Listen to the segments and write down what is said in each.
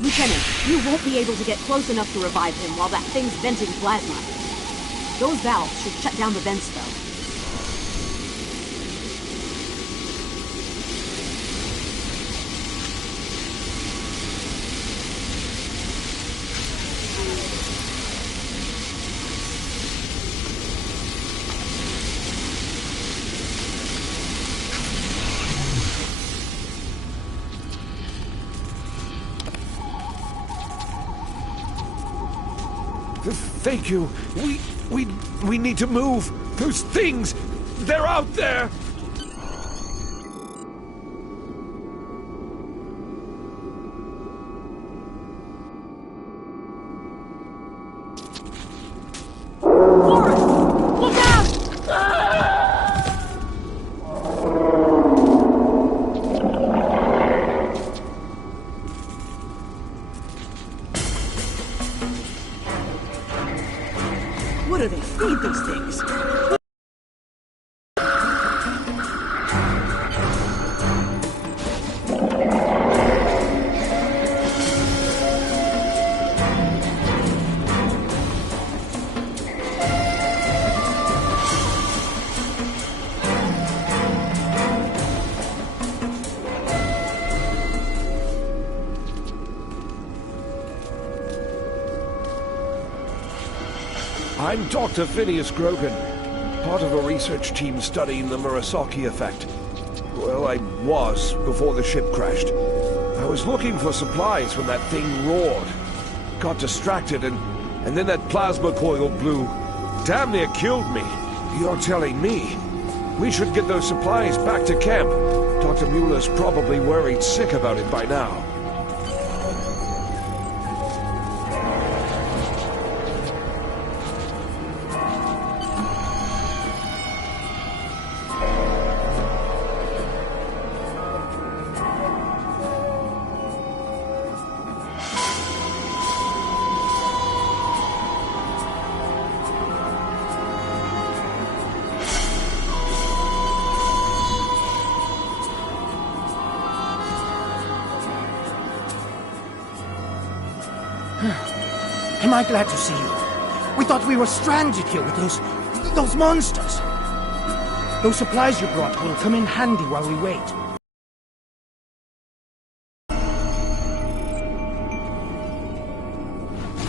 Lieutenant, you won't be able to get close enough to revive him while that thing's venting plasma. Those valves should shut down the vents, though. Thank you. We need to move. Those things, they're out there. What do they feed these things? I'm Dr. Phineas Grogan, part of a research team studying the Murasaki effect. Well, I was before the ship crashed. I was looking for supplies when that thing roared. Got distracted and then that plasma coil blew. Damn near killed me. You're telling me? We should get those supplies back to camp. Dr. Mueller's probably worried sick about it by now. Am I glad to see you? We thought we were stranded here with those monsters. Those supplies you brought will come in handy while we wait.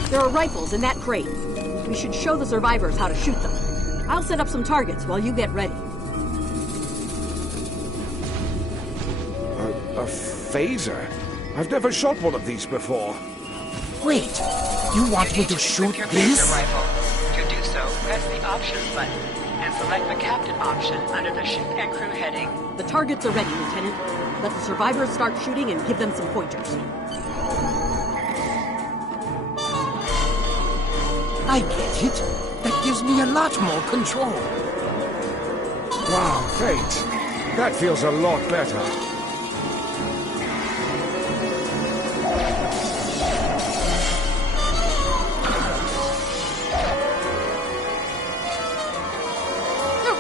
There are rifles in that crate. We should show the survivors how to shoot them. I'll set up some targets while you get ready. A phaser? I've never shot one of these before. Wait, you want me to shoot your this? phaser rifle. To do so, press the Options button and select the Captain option under the Ship and Crew heading. The targets are ready, Lieutenant. Let the survivors start shooting and give them some pointers. I get it. That gives me a lot more control. Wow, thanks. That feels a lot better.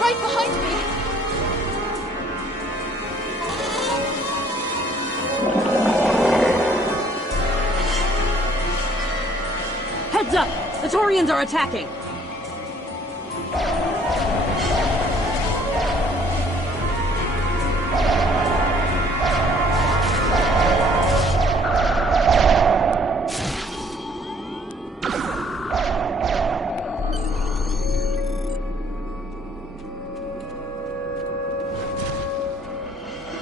Right behind me! Heads up! The Taurians are attacking!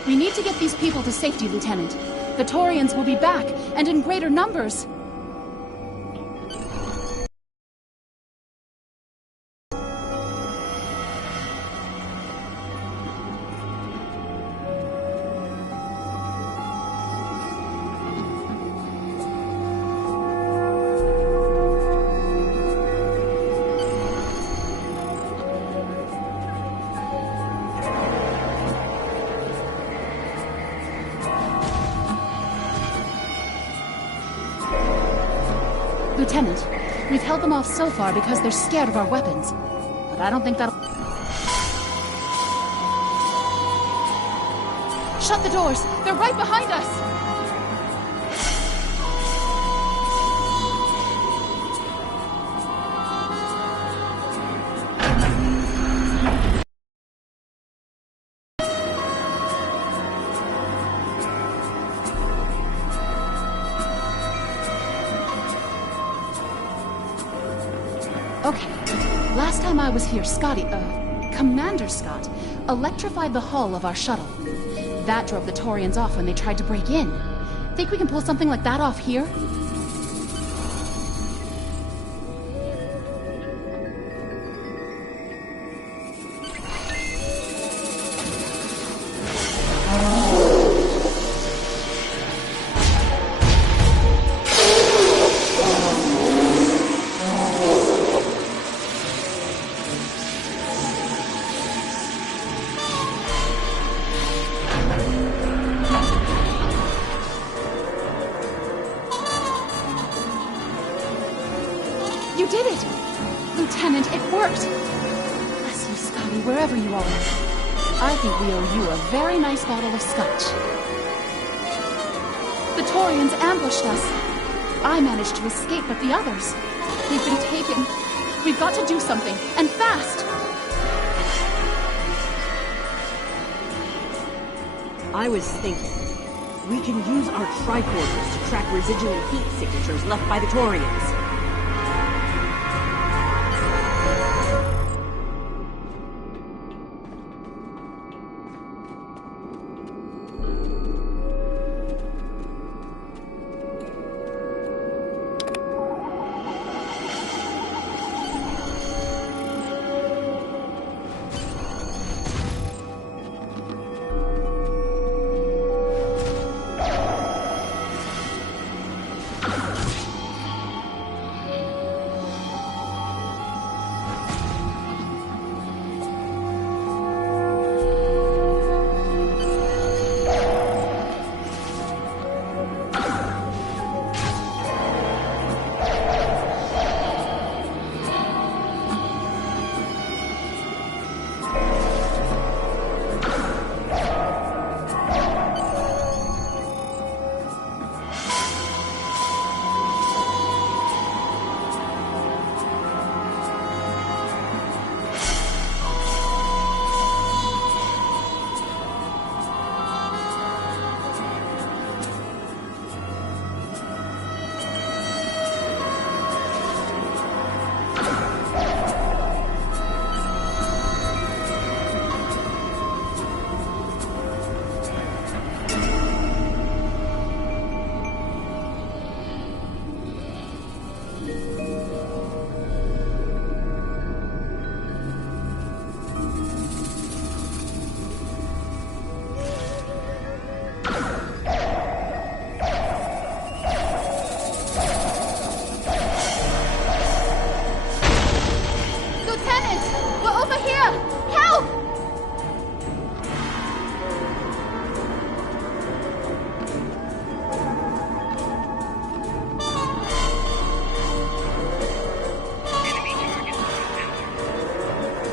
We need to get these people to safety, Lieutenant. The Taurians will be back, and in greater numbers. Lieutenant, we've held them off so far because they're scared of our weapons. But I don't think that'll... Shut the doors! They're right behind us! Okay. Last time I was here, Commander Scott, electrified the hull of our shuttle. That drove the Taurians off when they tried to break in. Think we can pull something like that off here? You did it! Lieutenant, it worked! Bless you, Scotty, wherever you are. I think we owe you a very nice bottle of scotch. The Taurians ambushed us. I managed to escape, but the others, they've been taken. We've got to do something, and fast! I was thinking, we can use our tricorders to track residual heat signatures left by the Taurians.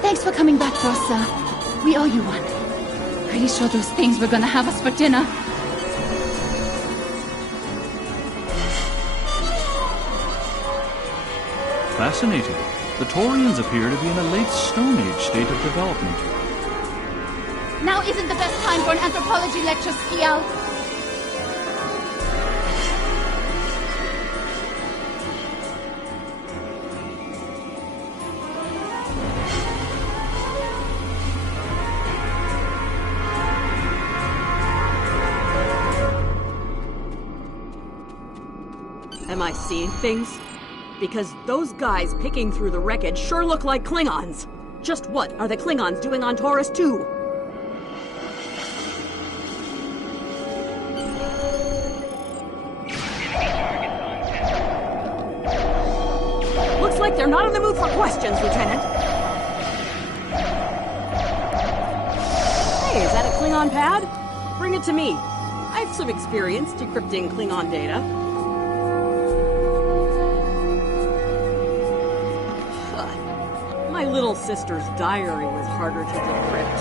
Thanks for coming back for us, sir. We owe you one. Pretty sure those things were gonna have us for dinner. Fascinating. The Taurians appear to be in a late Stone Age state of development. Now isn't the best time for an anthropology lecture, Skial. Am I seeing things? Because those guys picking through the wreckage sure look like Klingons. Just what are the Klingons doing on Taurus 2? Looks like they're not in the mood for questions, Lieutenant. Hey, is that a Klingon pad? Bring it to me. I have some experience decrypting Klingon data. My little sister's diary was harder to decrypt.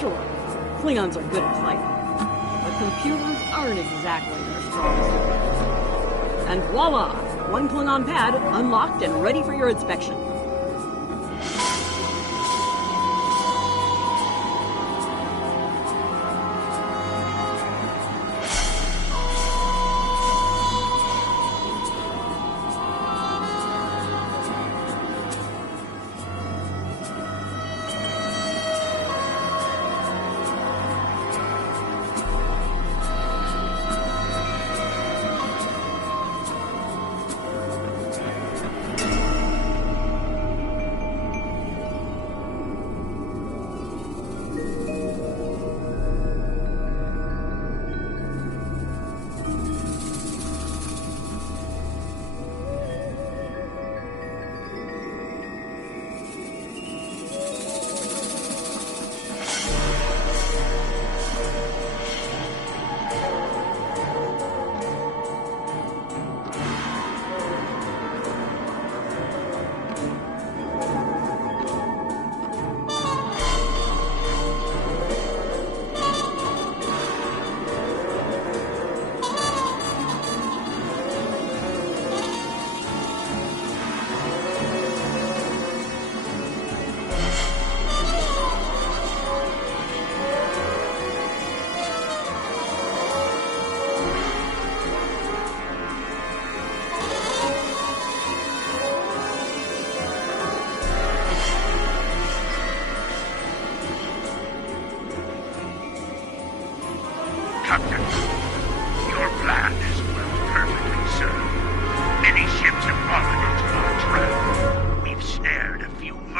Sure, Klingons are good at fighting, but computers aren't exactly their strongest suit. And voila! One Klingon pad unlocked and ready for your inspection.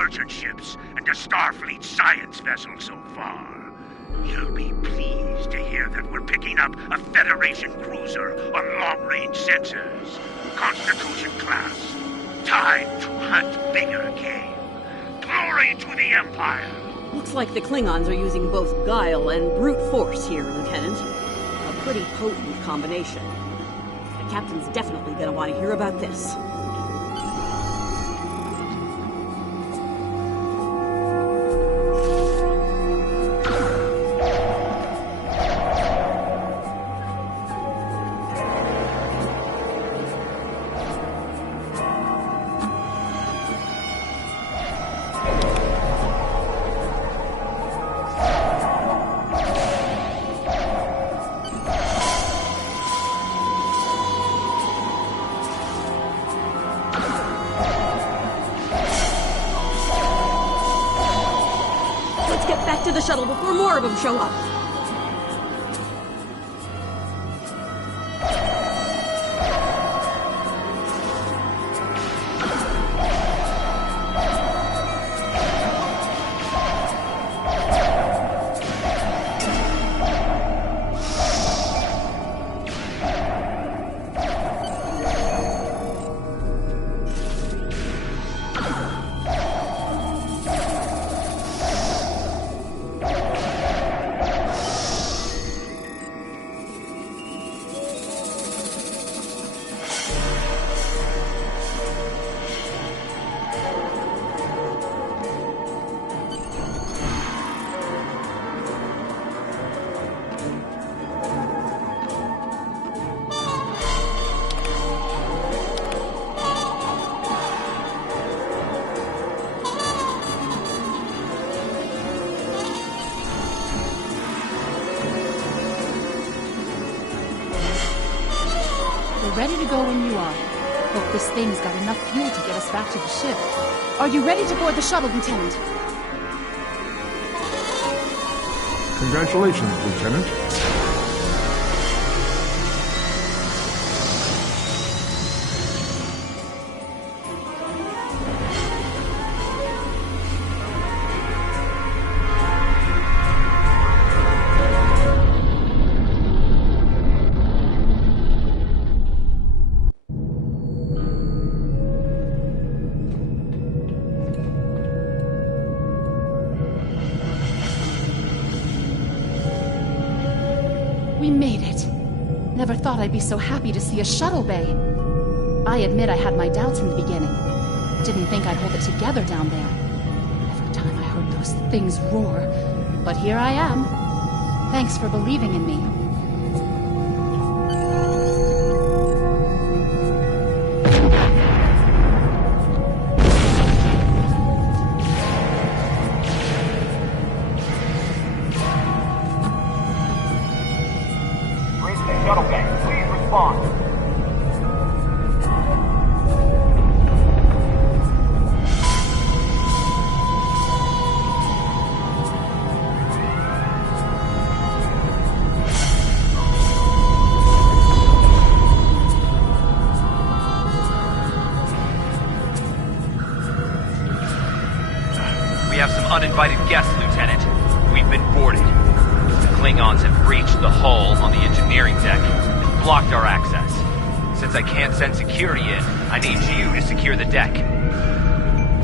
merchant ships and a Starfleet science vessel so far. You'll be pleased to hear that we're picking up a Federation cruiser on long-range sensors. Constitution class. Time to hunt bigger game. Glory to the Empire! Looks like the Klingons are using both guile and brute force here, Lieutenant. A pretty potent combination. The captain's definitely gonna want to hear about this. To the shuttle before more of them show up. Ready to go when you are. Hope this thing's got enough fuel to get us back to the ship. Are you ready to board the shuttle, Lieutenant? Congratulations, Lieutenant. We made it. Never thought I'd be so happy to see a shuttle bay. I admit I had my doubts in the beginning. Didn't think I'd hold it together down there. Every time I heard those things roar. But here I am. Thanks for believing in me. Shuttle bay, please respond. We have some uninvited guests, Lieutenant. We've been boarded. Klingons have breached the hull on the engineering deck and blocked our access. Since I can't send security in, I need you to secure the deck.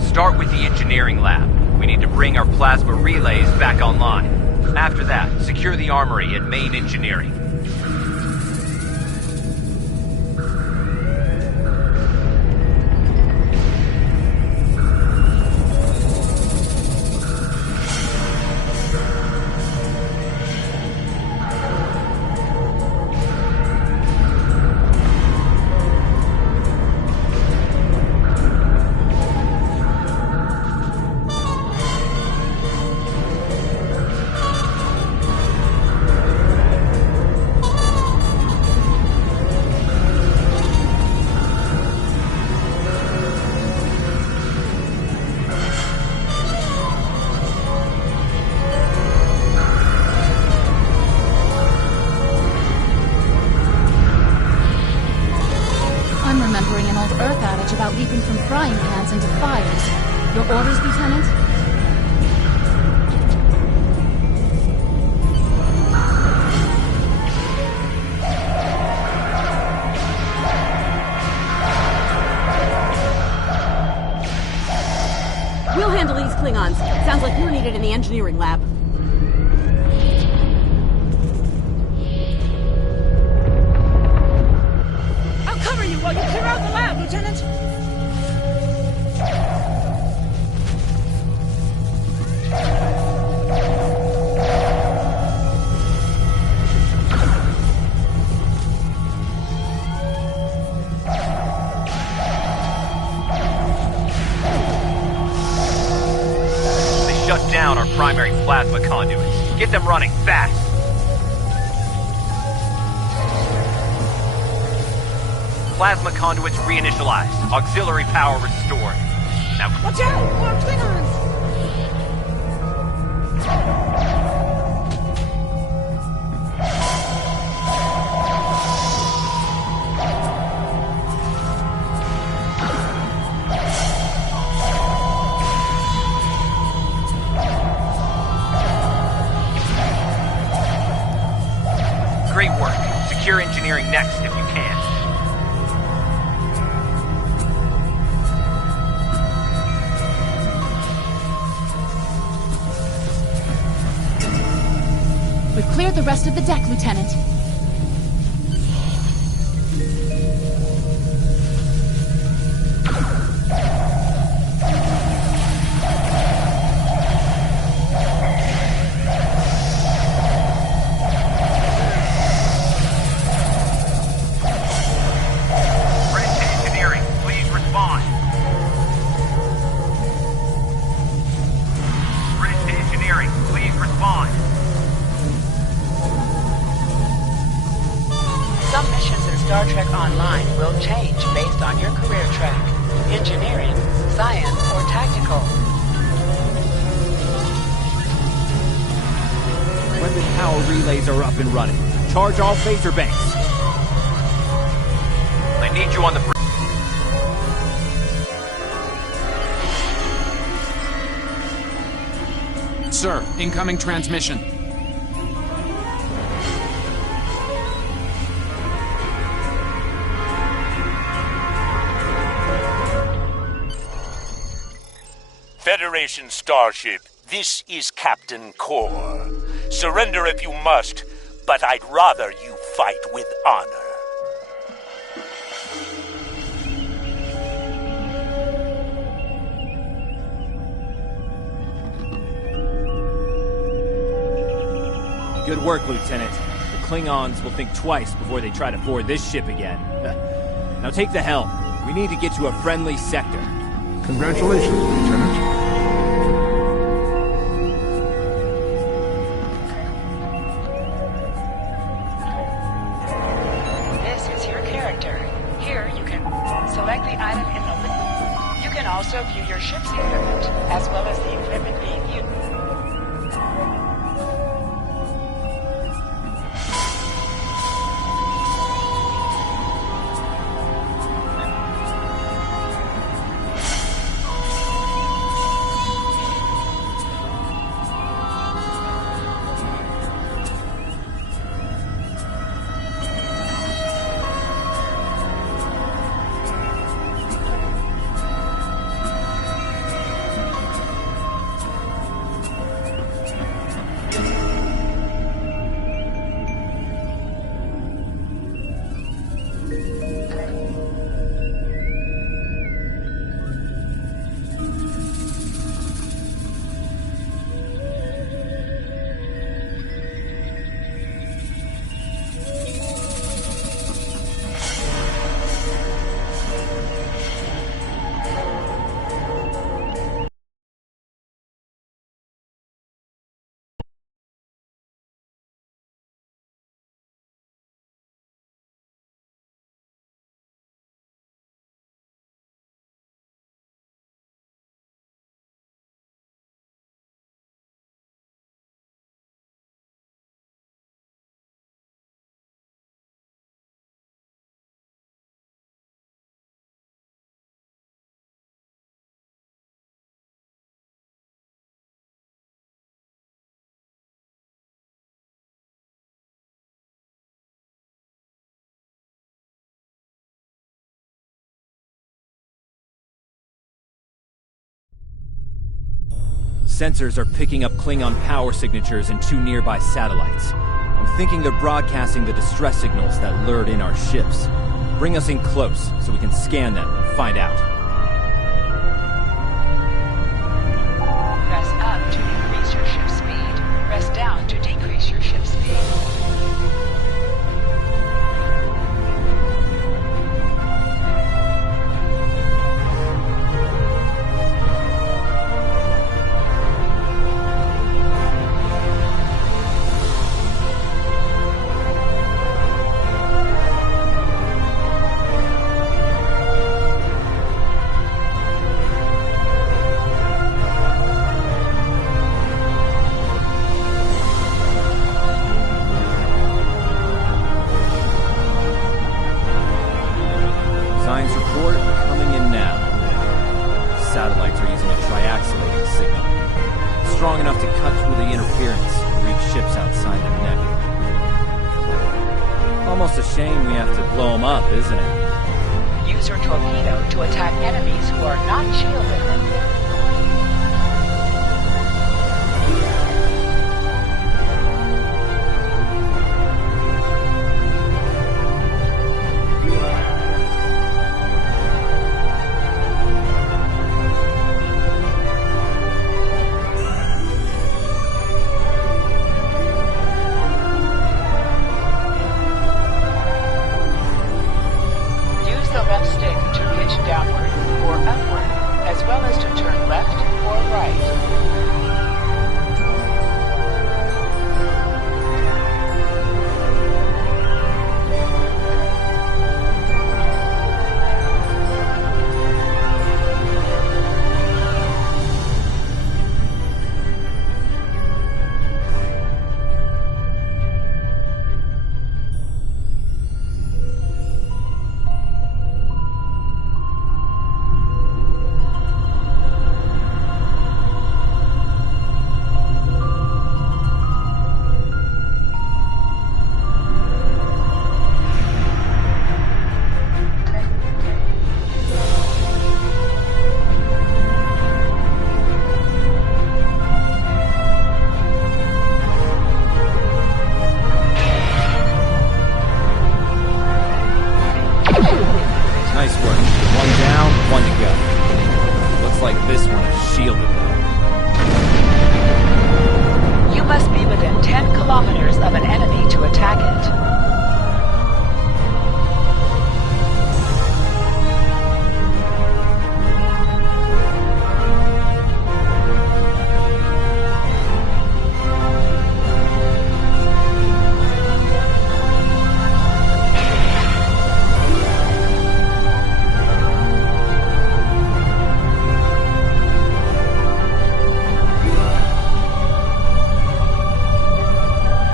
Start with the engineering lab. We need to bring our plasma relays back online. After that, secure the armory and main engineering. Orders, Lieutenant? We'll handle these Klingons. Sounds like you're needed in the engineering lab. I'll cover you while you clear out the lab, Lieutenant! Shut down our primary plasma conduits. Get them running fast. Plasma conduits reinitialized. Auxiliary power restored. Now, watch out! More Klingons! great work. Secure engineering next if you can. We've cleared the rest of the deck, Lieutenant. Star Trek Online will change based on your career track. Engineering, science, or tactical. Weapon power relays are up and running. Charge all phaser banks. I need you on the bridge. Sir, incoming transmission. Federation starship, this is Captain Core. Surrender if you must, but I'd rather you fight with honor. Good work, Lieutenant. The Klingons will think twice before they try to board this ship again. Now take the helm. We need to get to a friendly sector. Congratulations, Lieutenant. This is your character. Here you can select the item in the list. You can also view your ship's equipment, as well as the equipment being used. sensors are picking up Klingon power signatures in 2 nearby satellites. I'm thinking they're broadcasting the distress signals that lured in our ships. Bring us in close so we can scan them and find out. Press up to increase your ship speed. Press down to decrease your ship speed. Science report coming in now. Satellites are using a triaxulating signal. Strong enough to cut through the interference and reach ships outside the nebula. Almost a shame we have to blow them up, isn't it? Use your torpedo to attack enemies who are not shielded. Use the left stick to pitch downward or upward, as well as to turn left or right. Nice work. One down, one to go. Looks like this one is shielded though. You must be within 10 kilometers of an enemy to attack it.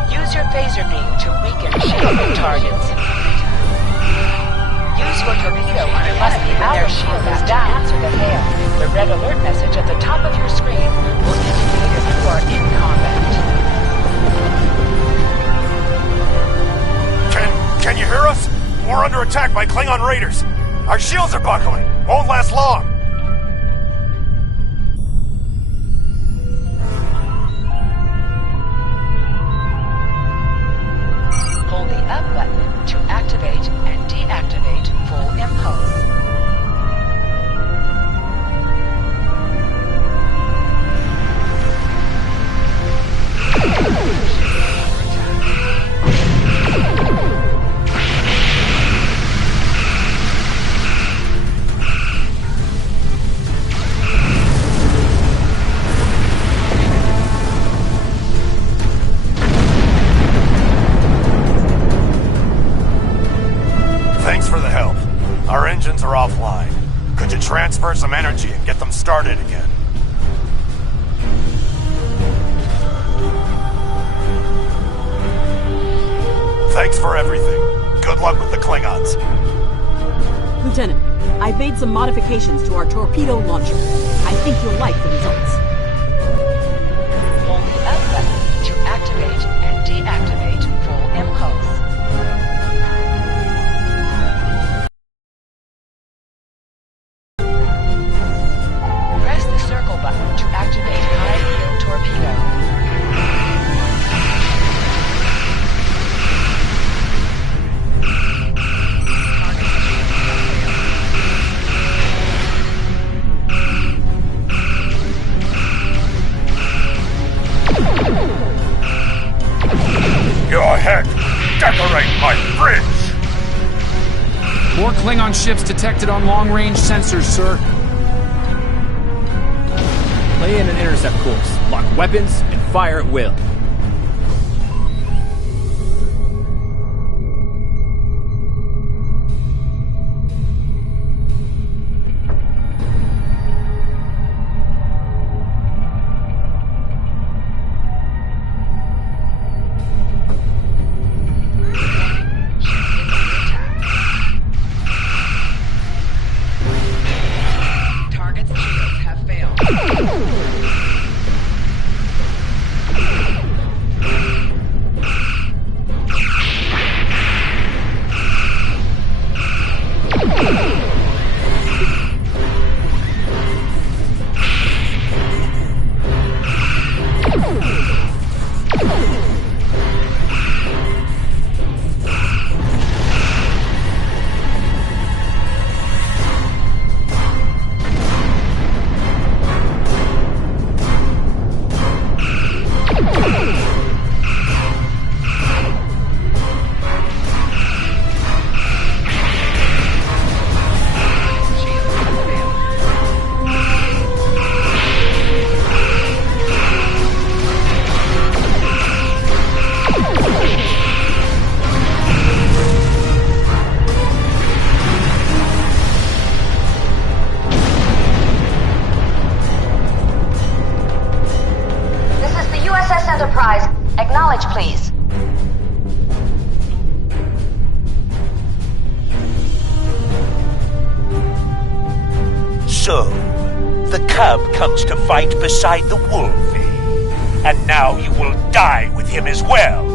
Use your phaser beam to weaken shielded targets. Use your torpedo when it must be when their shield is down. Answer the hail. The red alert message at the top of your screen will indicate if you are in combat. Can you hear us? We're under attack by Klingon raiders. Our shields are buckling. Won't last long. Hold the up button to activate and deactivate full impulse. Thanks for the help. Our engines are offline. Could you transfer some energy and get them started again? Thanks for everything. Good luck with the Klingons. Lieutenant, I've made some modifications to our torpedo launcher. I think you'll like the results. Hold the up button to activate and deactivate full impulse. Press the circle button to activate high right, my friends! More Klingon ships detected on long-range sensors, sir. Lay in an intercept course, lock weapons, and fire at will. Enterprise. Acknowledge, please. So, the cub comes to fight beside the wolf, eh? And now you will die with him as well.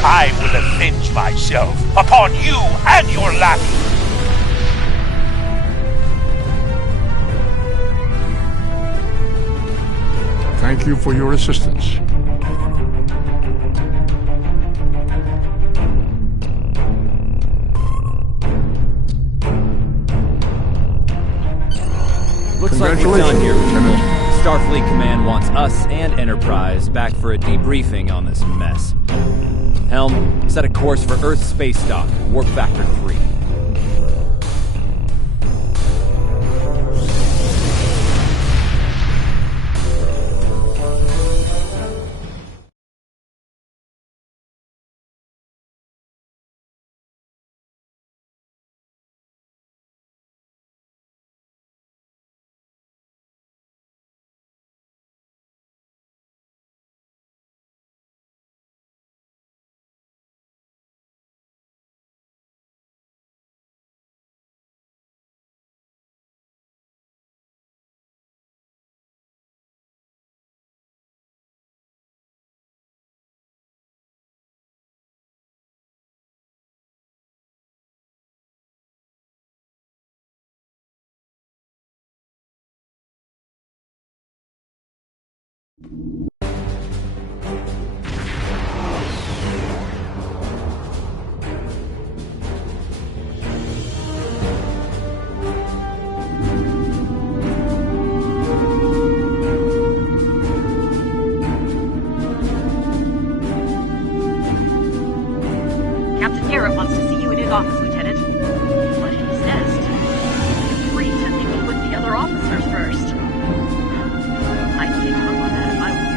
I will avenge myself upon you and your lackey. Thank you for your assistance. Looks like we're done here, Lieutenant. Starfleet Command wants us and Enterprise back for a debriefing on this mess. Helm, set a course for Earth Space Dock, Warp Factor 3. Captain Garrett wants to see you in his office, Lieutenant. But he says feel free to meet with the other officers first. I'd take him up on that if I were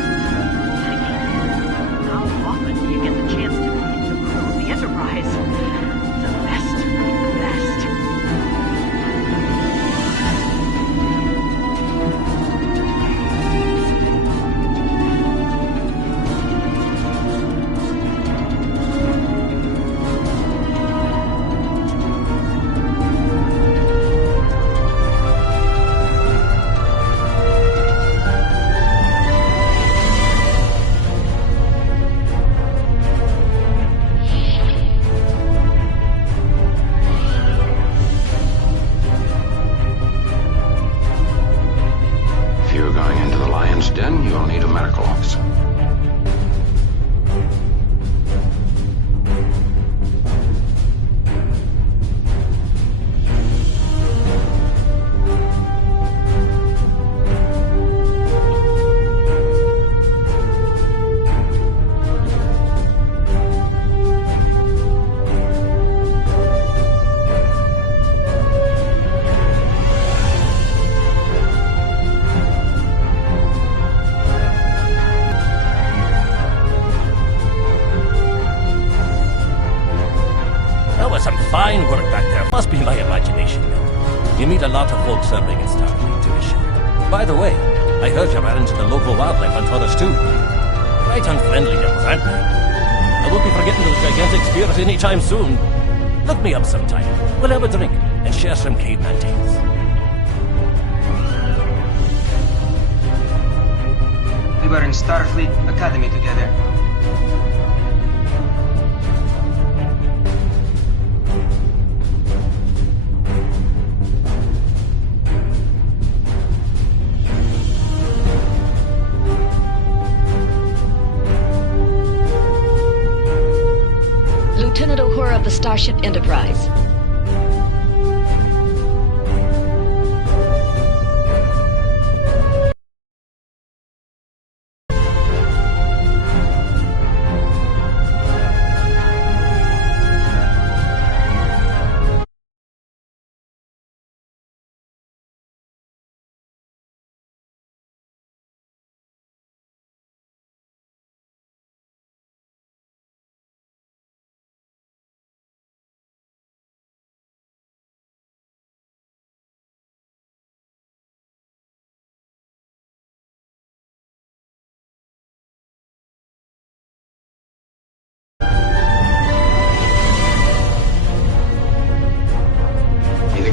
medical officer. Fine work back there. Must be my imagination. You meet a lot of folks serving in Starfleet, to be sure. By the way, I heard you ran into the local wildlife on Taurus too. Quite unfriendly devils, aren't they? I won't be forgetting those gigantic spears anytime soon. Look me up sometime. We'll have a drink and share some caveman tales. We were in Starfleet Academy together. Lieutenant Uhura of the Starship Enterprise.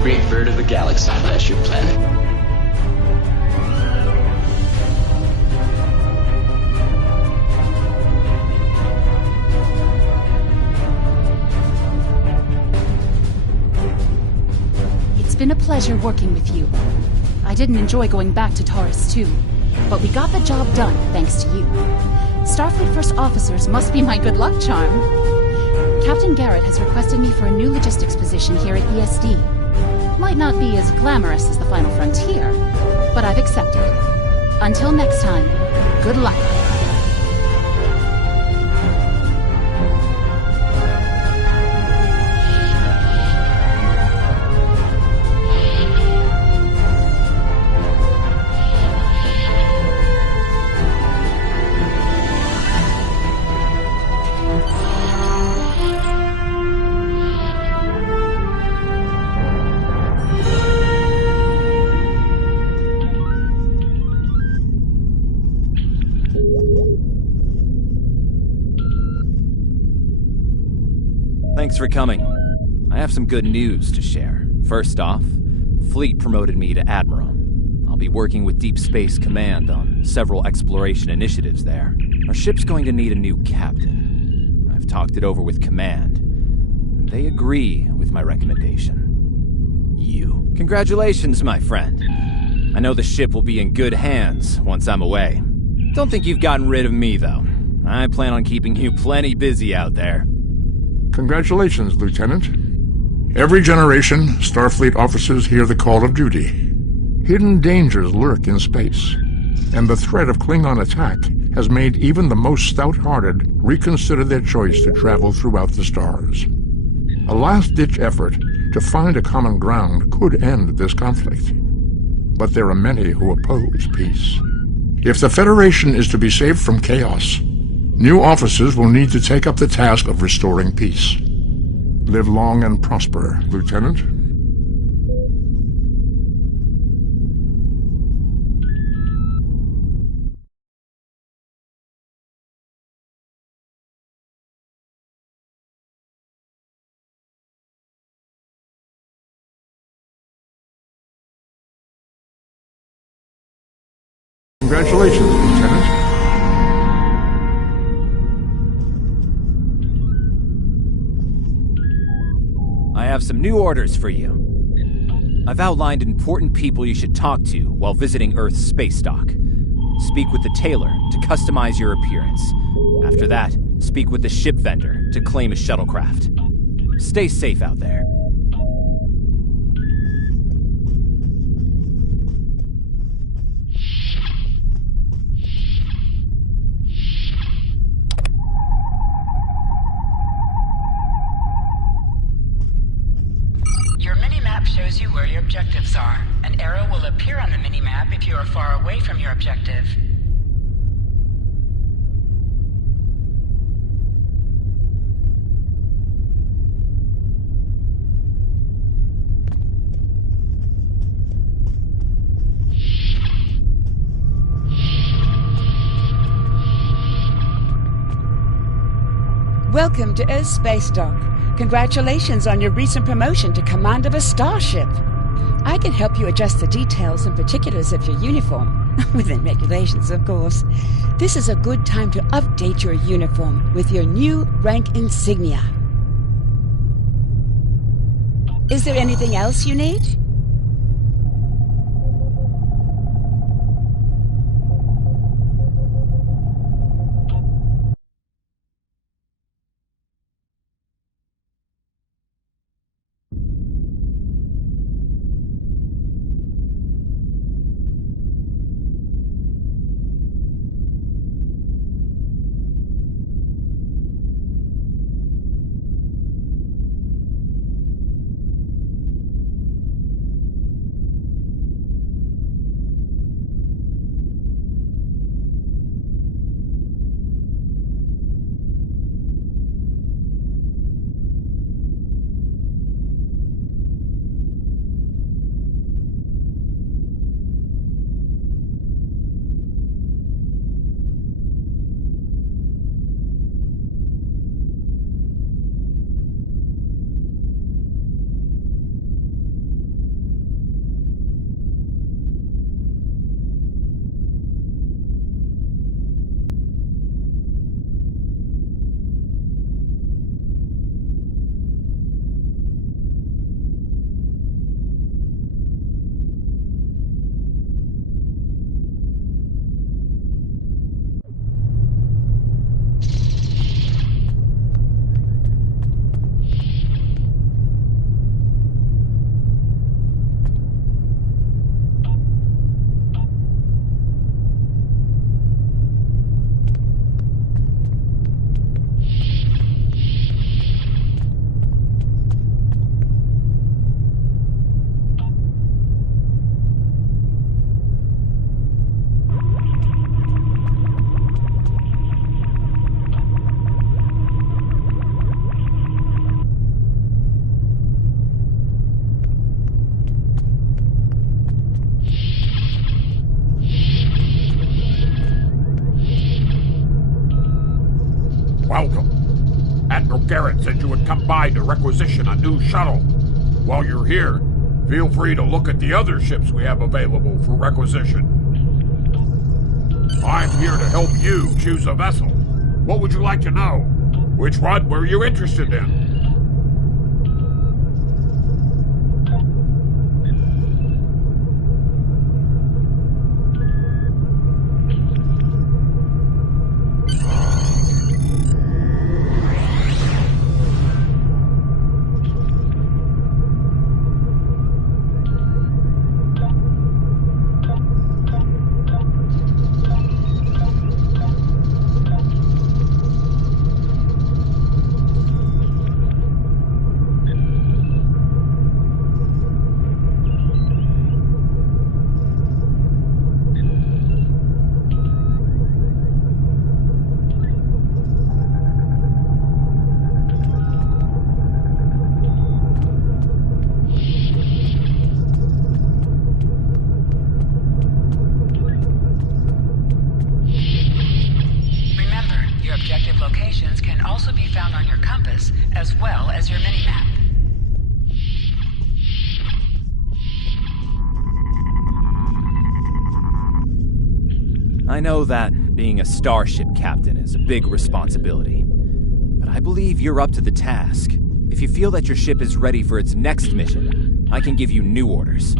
Great bird of the galaxy, bless your planet. It's been a pleasure working with you. I didn't enjoy going back to Taurus 2, but we got the job done thanks to you. Starfleet First Officers must be my good luck charm. Captain Garrett has requested me for a new logistics position here at ESD. Might not be as glamorous as the Final Frontier, but I've accepted. Until next time, good luck. Thanks for coming. I have some good news to share. First off, Fleet promoted me to Admiral. I'll be working with Deep Space Command on several exploration initiatives there. Our ship's going to need a new captain. I've talked it over with Command, and they agree with my recommendation. You. Congratulations, my friend. I know the ship will be in good hands once I'm away. Don't think you've gotten rid of me, though. I plan on keeping you plenty busy out there. Congratulations, Lieutenant. Every generation, Starfleet officers hear the call of duty. Hidden dangers lurk in space, and the threat of Klingon attack has made even the most stout-hearted reconsider their choice to travel throughout the stars. A last-ditch effort to find a common ground could end this conflict, but there are many who oppose peace. If the Federation is to be saved from chaos, new officers will need to take up the task of restoring peace. Live long and prosper, Lieutenant. Congratulations, Lieutenant. I have some new orders for you. I've outlined important people you should talk to while visiting Earth's space dock. speak with the tailor to customize your appearance. After that, speak with the ship vendor to claim a shuttlecraft. Stay safe out there. Your mini-map shows you where your objectives are. An arrow will appear on the mini-map if you are far away from your objective. Welcome to Earth Space Dock. Congratulations on your recent promotion to command of a starship. I can help you adjust the details and particulars of your uniform, within regulations, of course. This is a good time to update your uniform with your new rank insignia. Is there anything else you need? Welcome. Admiral Garrett said you would come by to requisition a new shuttle. While you're here, feel free to look at the other ships we have available for requisition. I'm here to help you choose a vessel. What would you like to know? Which one were you interested in? Locations can also be found on your compass, as well as your mini-map. I know that being a starship captain is a big responsibility, but I believe you're up to the task. If you feel that your ship is ready for its next mission, I can give you new orders.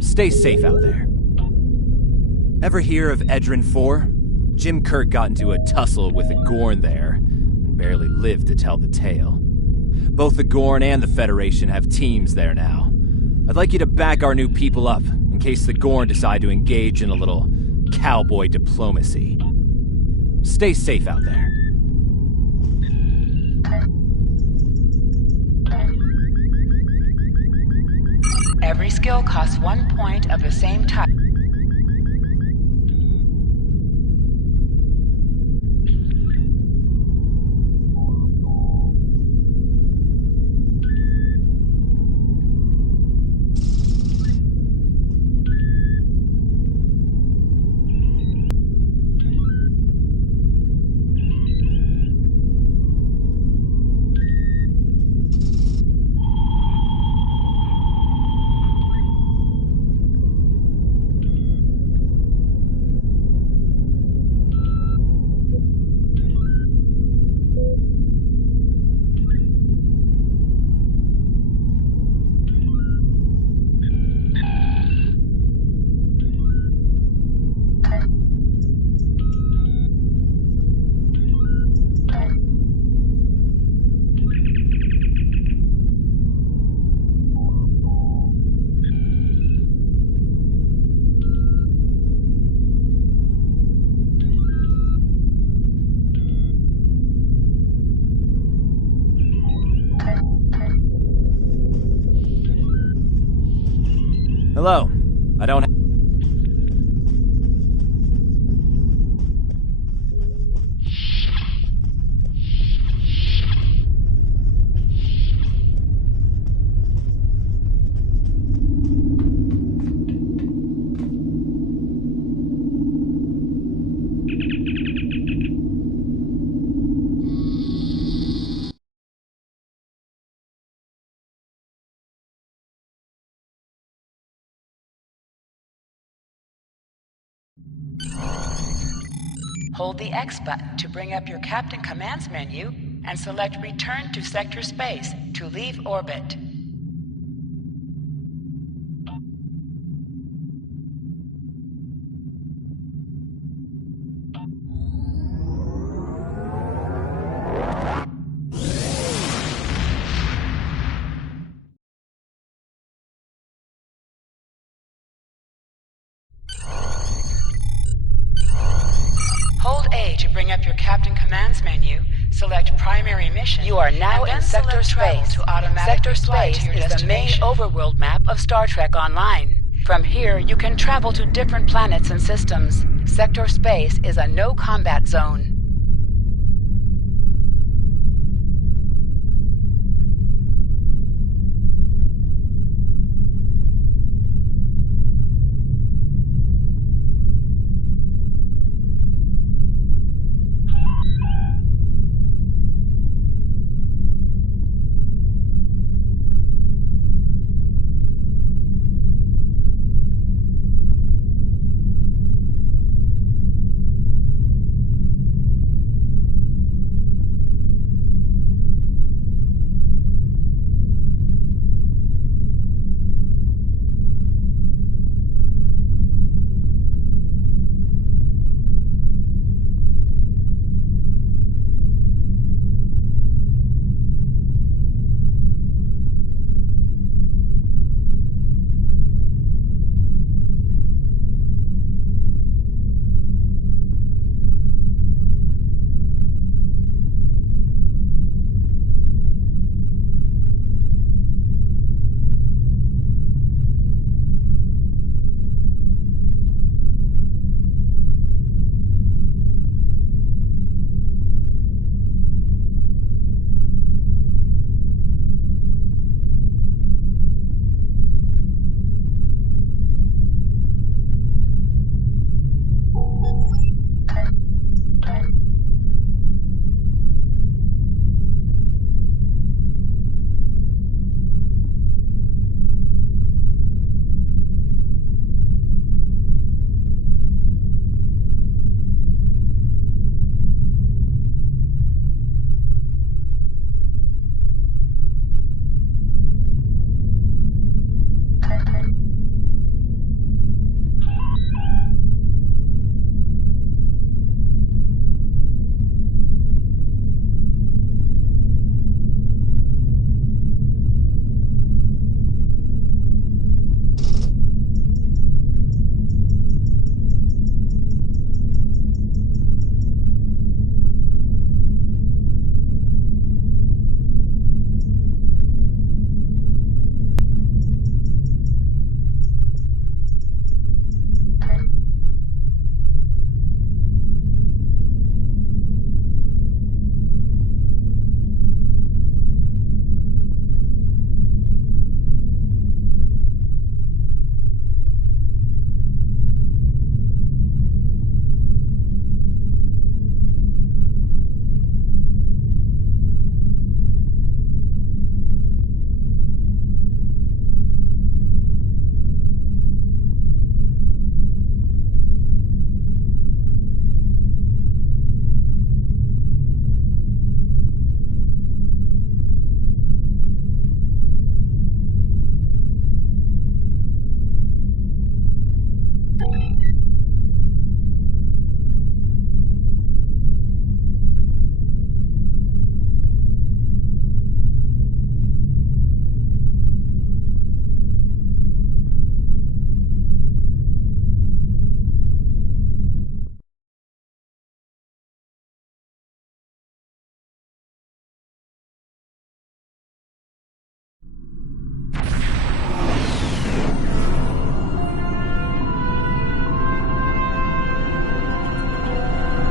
Stay safe out there. Ever hear of Edrin 4? Jim Kirk got into a tussle with the Gorn there, and barely lived to tell the tale. Both the Gorn and the Federation have teams there now. I'd like you to back our new people up, in case the Gorn decide to engage in a little cowboy diplomacy. Stay safe out there. Every skill costs 1 point of the same type. Hello. I don't... Hold the X button to bring up your Captain Commands menu and select Return to Sector Space to leave orbit. Hold A to bring up your Captain Commands menu, select Primary Mission. You are now in Sector Space. Sector Space is the main overworld map of Star Trek Online. From here, you can travel to different planets and systems. Sector Space is a no-combat zone.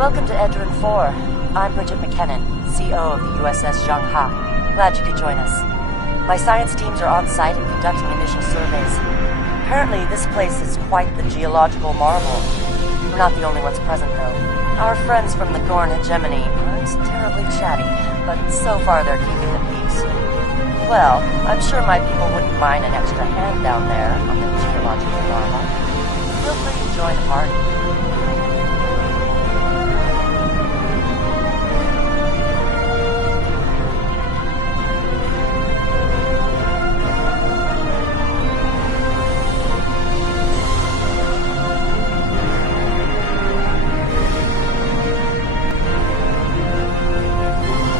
Welcome to Edrin 4. I'm Bridget McKinnon, CO of the USS Zhangha. Glad you could join us. My science teams are on site and conducting initial surveys. Apparently, this place is quite the geological marvel. We're not the only ones present, though. Our friends from the Gorn hegemony aren't terribly chatty, but so far they're keeping the peace. Well, I'm sure my people wouldn't mind an extra hand down there on the geological marvel. Feel free to join the party.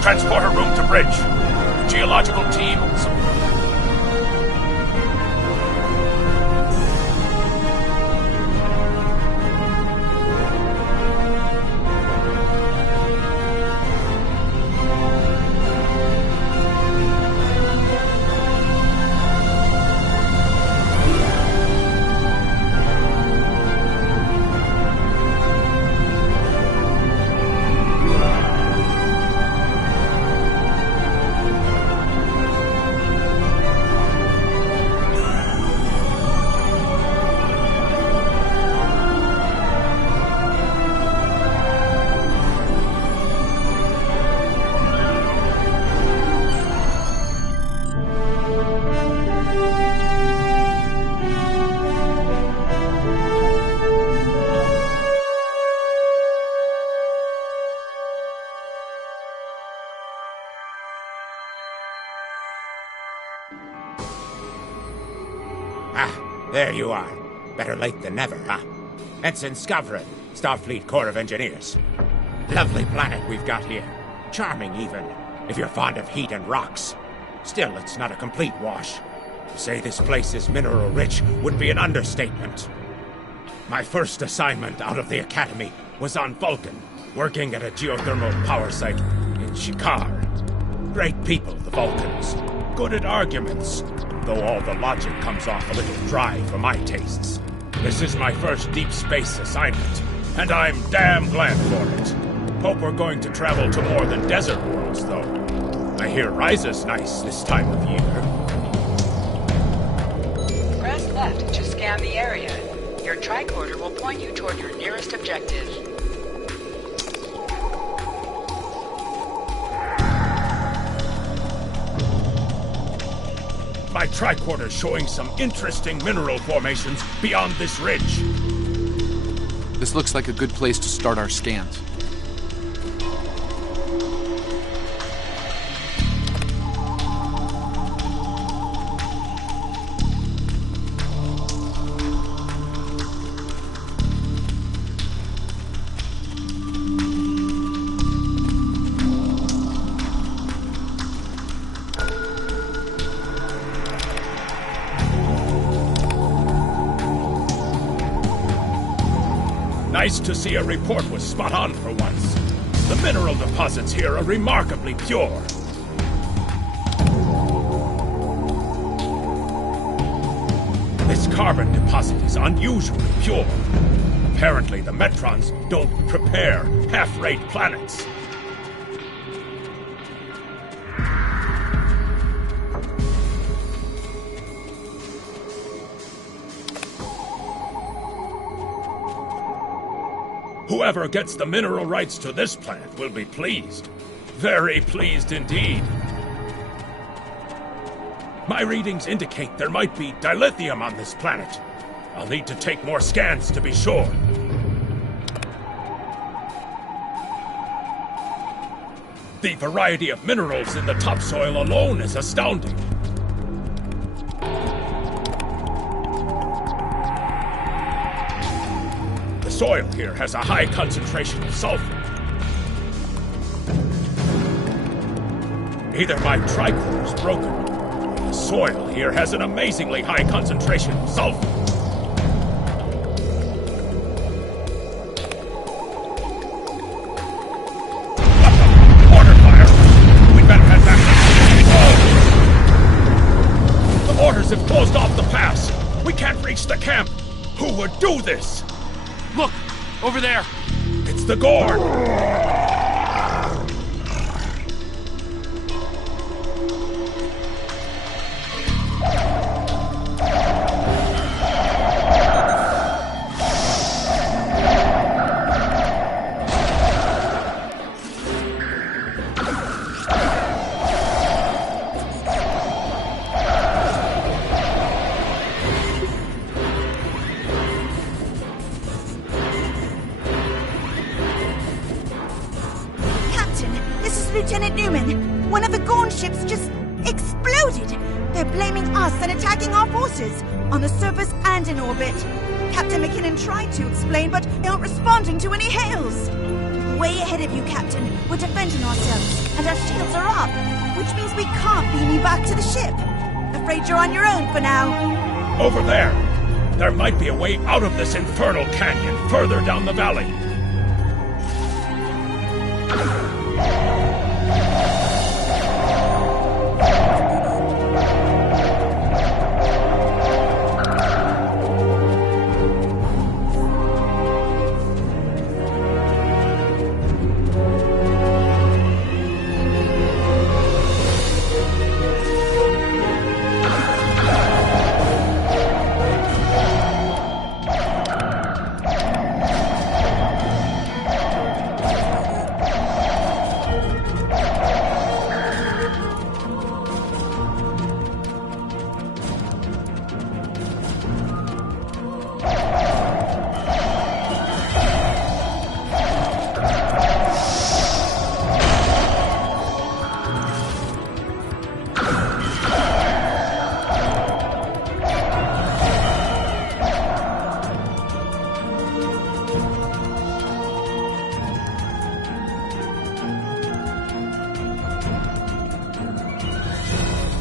Transporter room to bridge. The geological team... There you are. Better late than never, huh? Ensign Skavron, Starfleet Corps of Engineers. Lovely planet we've got here. Charming, even, if you're fond of heat and rocks. Still, it's not a complete wash. To say this place is mineral-rich would be an understatement. My first assignment out of the Academy was on Vulcan, working at a geothermal power site in Shikar. Great people, the Vulcans. Good at arguments, though all the logic comes off a little dry for my tastes. This is my first deep space assignment, and I'm damn glad for it. Hope we're going to travel to more than desert worlds, though. I hear Ryza's nice this time of year. Press left to scan the area. Your tricorder will point you toward your nearest objective. My tricorder's showing some interesting mineral formations beyond this ridge. This looks like a good place to start our scans. Nice to see a report was spot on for once. The mineral deposits here are remarkably pure. This carbon deposit is unusually pure. Apparently the Metrons don't prepare half-rate planets. Whoever gets the mineral rights to this planet will be pleased. Very pleased indeed. My readings indicate there might be dilithium on this planet. I'll need to take more scans to be sure. The variety of minerals in the topsoil alone is astounding. The soil here has a high concentration of sulfur. Either my tricorder is broken, or the soil here has an amazingly high concentration of sulfur. Order fire! We'd better head back. Oh! The orders have closed off the pass. We can't reach the camp. Who would do this? Look! Over there! It's It's the Gorn! Lieutenant Newman, one of the Gorn ships just exploded. They're blaming us and attacking our forces, on the surface and in orbit. Captain McKinnon tried to explain, but they aren't responding to any hails. Way ahead of you, Captain. We're defending ourselves, and our shields are up, which means we can't beam you back to the ship. Afraid you're on your own for now. Over there! There might be a way out of this infernal canyon further down the valley.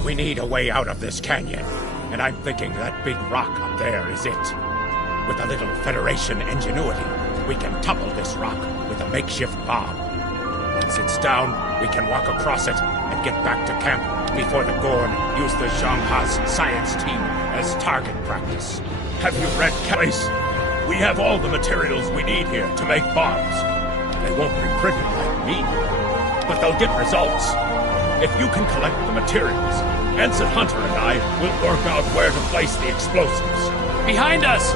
We need a way out of this canyon, and I'm thinking that big rock up there is it. With a little Federation ingenuity, we can topple this rock with a makeshift bomb. Once it's down, we can walk across it and get back to camp before the Gorn use the Zhangha's science team as target practice. Have you read Case? We have all the materials we need here to make bombs. They won't be pretty like me, but they'll get results. If you can collect the materials, Ensign Hunter and I will work out where to place the explosives. Behind us!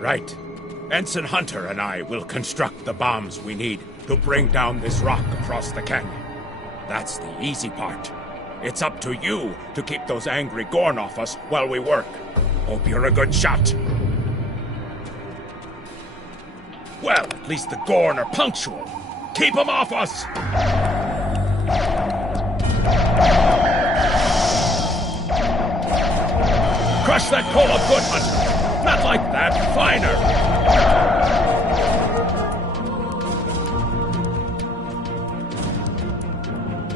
Right. Ensign Hunter and I will construct the bombs we need to bring down this rock across the canyon. That's the easy part. It's up to you to keep those angry Gorn off us while we work. Hope you're a good shot. Well, at least the Gorn are punctual. Keep them off us! Crush that Cola Good Hunter! Not like that, finer!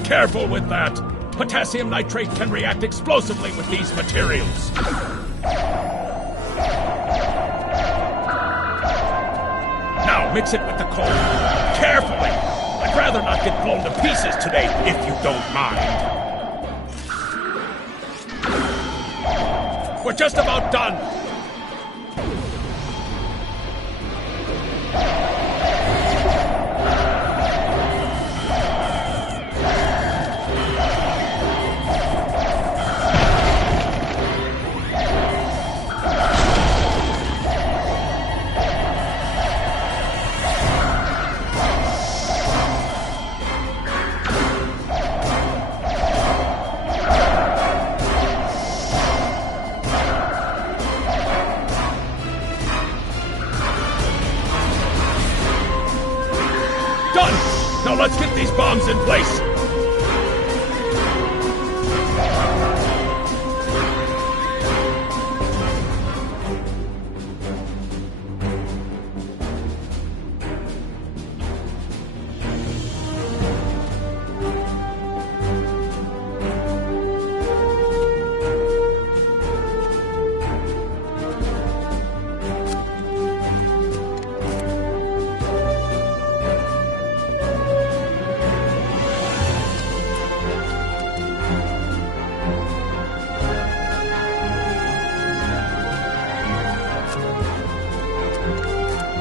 Careful with that! Potassium nitrate can react explosively with these materials. Now mix it with the coal. Carefully! I'd rather not get blown to pieces today, if you don't mind. We're just about done. Now let's get these bombs in place!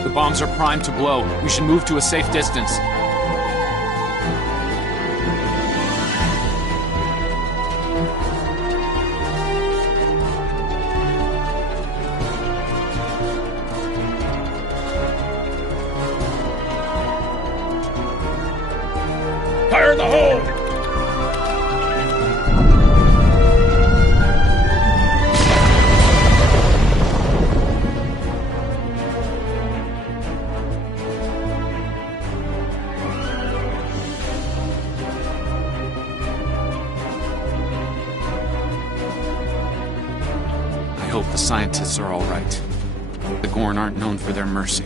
The bombs are primed to blow. We should move to a safe distance. Fire in the hole! I hope the scientists are all right. The Gorn aren't known for their mercy.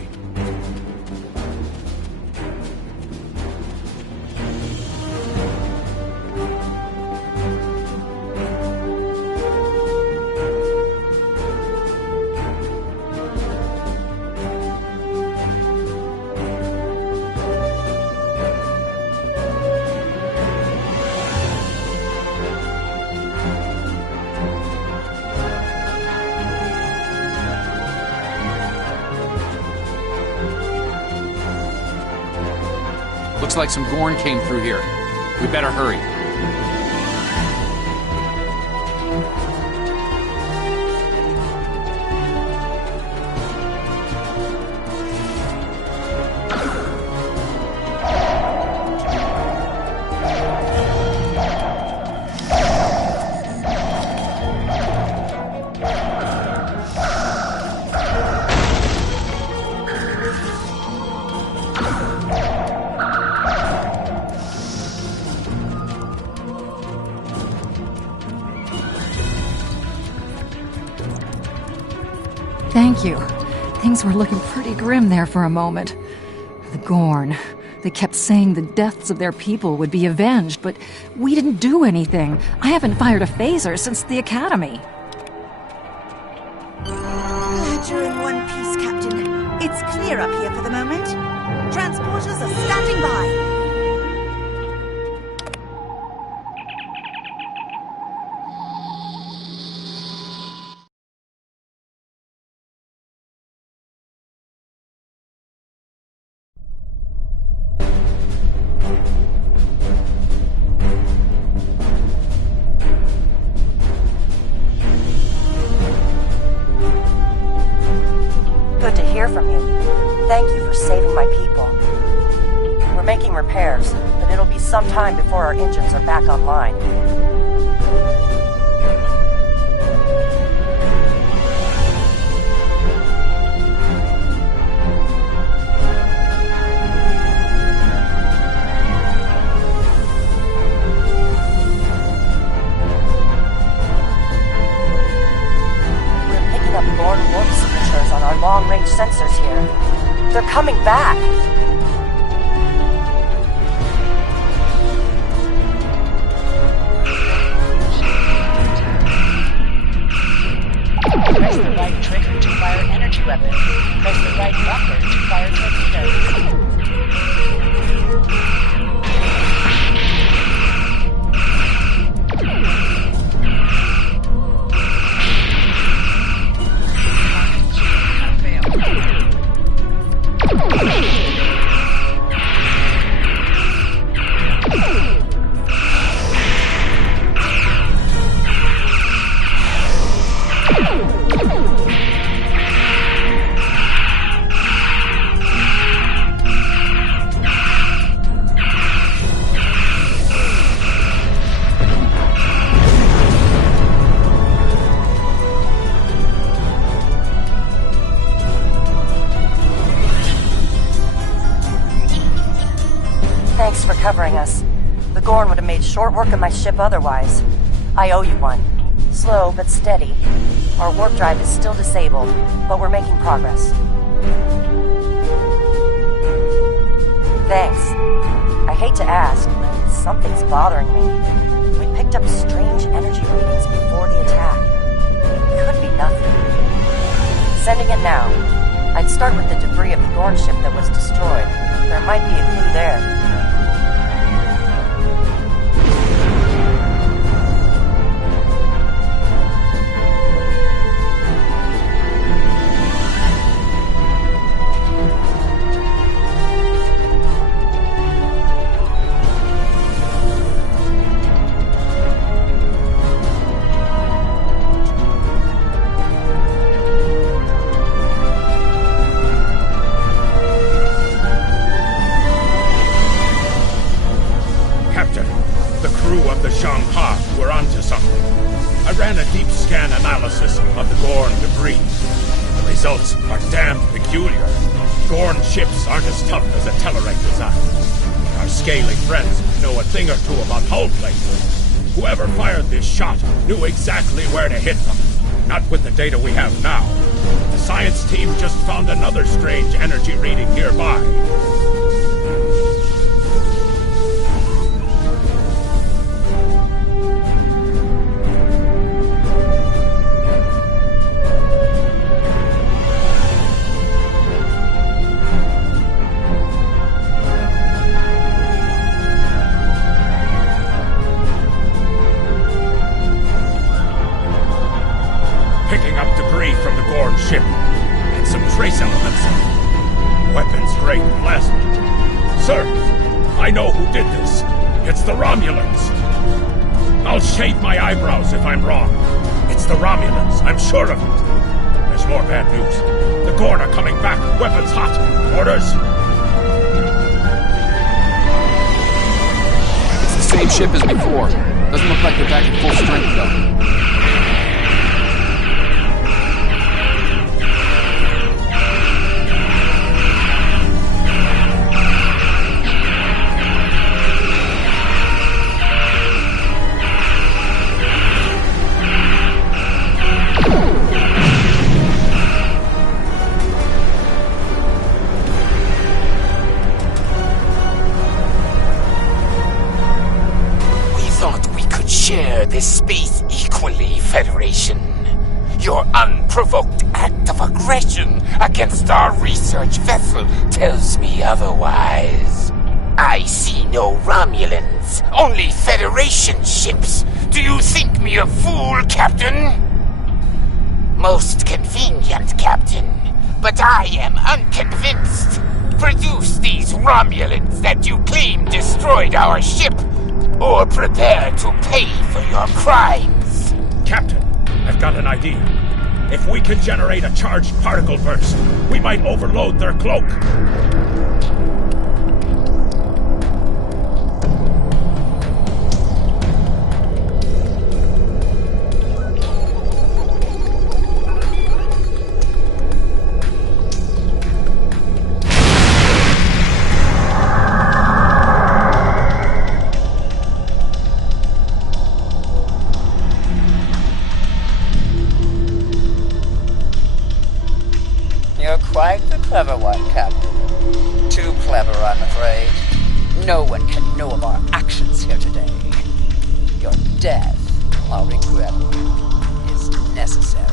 Looks like some Gorn came through here. We better hurry. Thank you. Things were looking pretty grim there for a moment. The Gorn. They kept saying the deaths of their people would be avenged, but we didn't do anything. I haven't fired a phaser since the Academy. You're in one piece, Captain. It's clear up here for the moment. Transporters are standing by. From you. Thank you for saving my people. We're making repairs, but it'll be some time before our engines are back online. long-range sensors here. They're coming back. Press the right trigger to fire energy weapon. Press the right bumper to fire torpedoes. Thanks for covering us. The Gorn would have made short work of my ship otherwise. I owe you one. Slow but steady. Our warp drive is still disabled, but we're making progress. Thanks. I hate to ask, but something's bothering me. We picked up strange energy readings before the attack. Could be nothing. Sending it now. I'd start with the debris of the Gorn ship that was destroyed. There might be a clue there. Gorn ships aren't as tough as a Tellarite design. Our scaly friends know a thing or two about hull plate. Whoever fired this shot knew exactly where to hit them. Not with the data we have now. The science team just found another strange energy reading nearby. Ship and some trace elements of weapons-grade plasma. Sir, I know who did this. It's the Romulans. I'll shave my eyebrows if I'm wrong. It's the Romulans, I'm sure of it. There's more bad news. The Gorn are coming back, weapons hot. Orders? It's the same ship as before. Doesn't look like they're back at full strength, though. This space equally, Federation. Your unprovoked act of aggression against our research vessel tells me otherwise. I see no Romulans, only Federation ships. Do you think me a fool, Captain? Most convenient, Captain, but I am unconvinced. Produce these Romulans that you claim destroyed our ship, or prepare to pay for your crimes. Captain, I've got an idea. If we can generate a charged particle burst, we might overload their cloak. You're quite the clever one, Captain. Too clever, I'm afraid. No one can know of our actions here today. Your death, while regrettable, is necessary.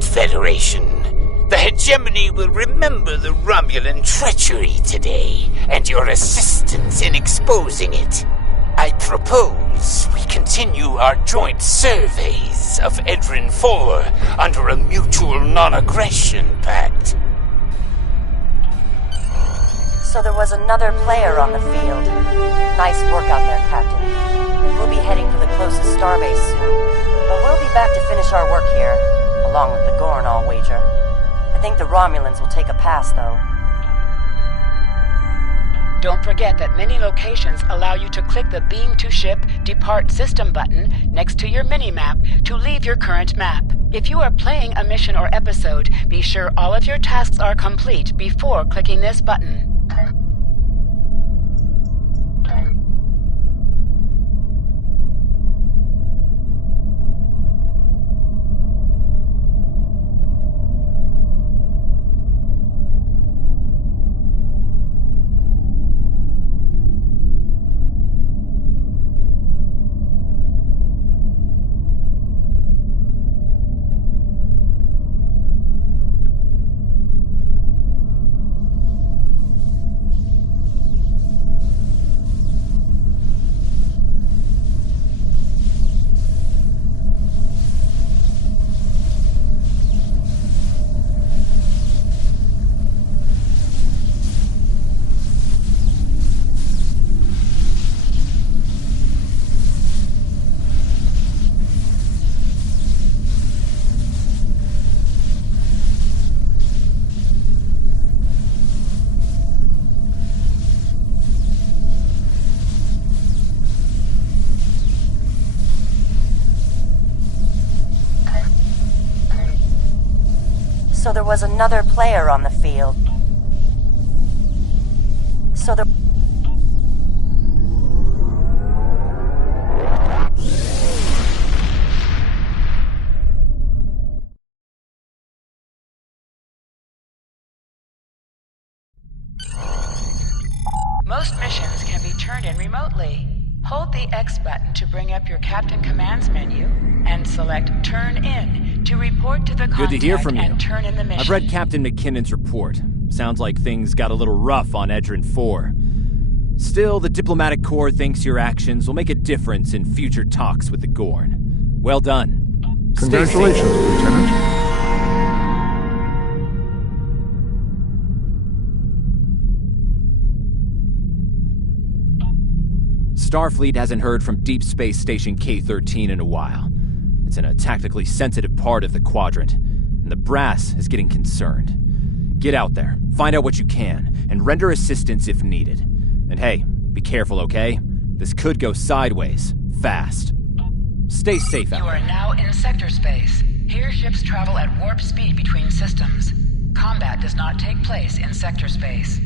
Federation. The hegemony will remember the Romulan treachery today, and your assistance in exposing it. I propose we continue our joint surveys of Edrin 4 under a mutual non-aggression pact. So there was another player on the field. Nice work out there, Captain. We'll be heading for the closest starbase soon, but we'll be back to finish our work here. Along with the Gorn, I'll wager. I think the Romulans will take a pass, though. Don't forget that many locations allow you to click the Beam to Ship Depart System button next to your mini-map to leave your current map. If you are playing a mission or episode, be sure all of your tasks are complete before clicking this button. So there was another player on the field. So there... Most missions can be turned in remotely. Hold the X button to bring up your Captain Commands menu and select Turn In to report to the contact Good to hear from you. and turn in the mission. I've read Captain McKinnon's report. Sounds like things got a little rough on Edrin 4. Still, the Diplomatic Corps thinks your actions will make a difference in future talks with the Gorn. Well done. Congratulations, Lieutenant. Starfleet hasn't heard from Deep Space Station K-13 in a while. It's in a tactically sensitive part of the quadrant, and the brass is getting concerned. Get out there, find out what you can, and render assistance if needed. And hey, be careful, okay? This could go sideways, fast. Stay safe out there. You are now in sector space. Here ships travel at warp speed between systems. Combat does not take place in sector space.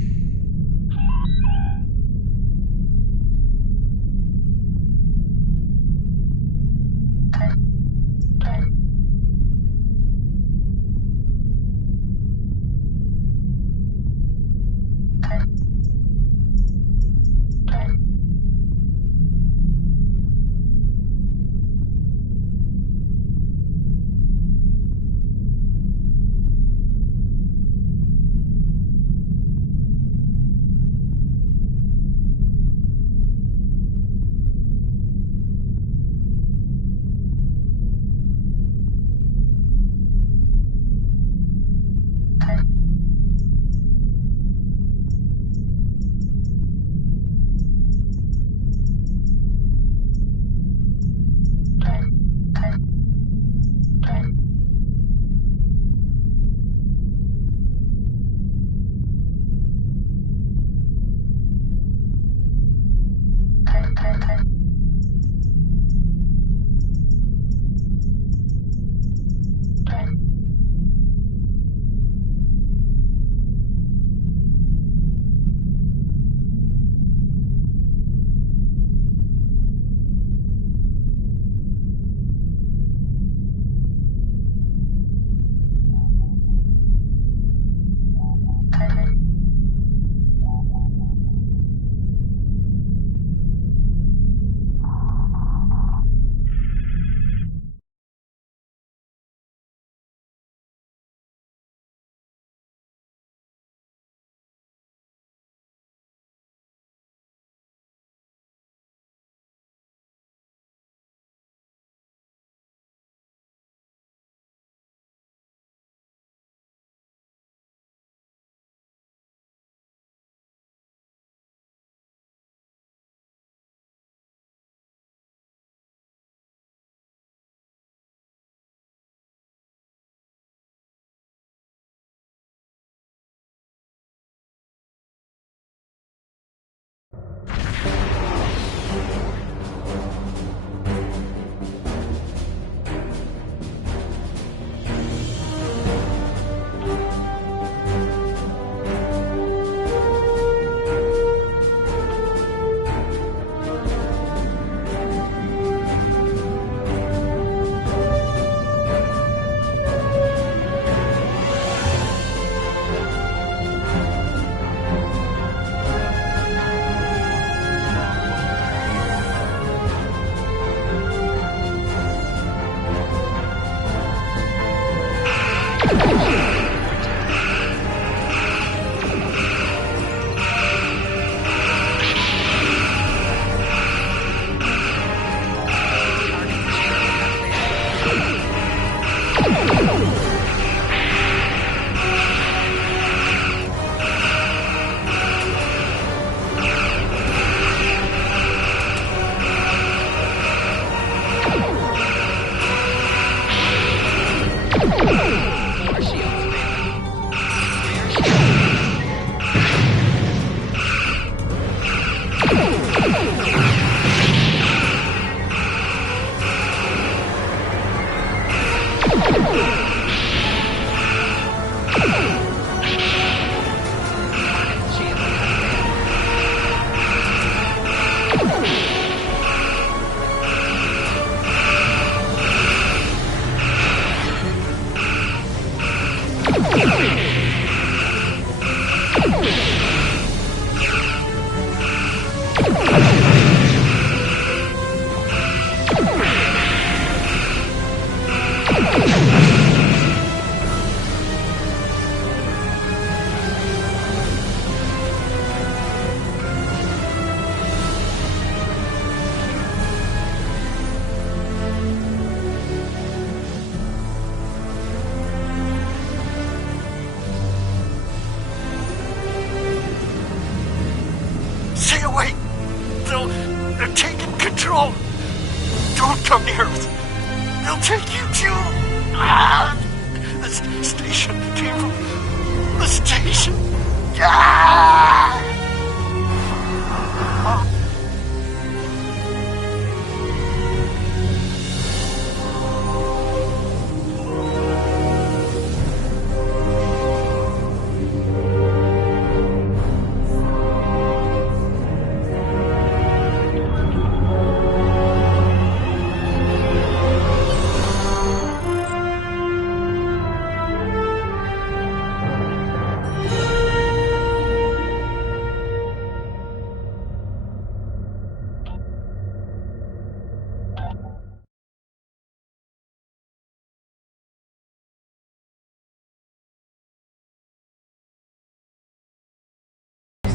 Stay away! They're taking control! Don't come near us! They'll take you too! The station came from the station!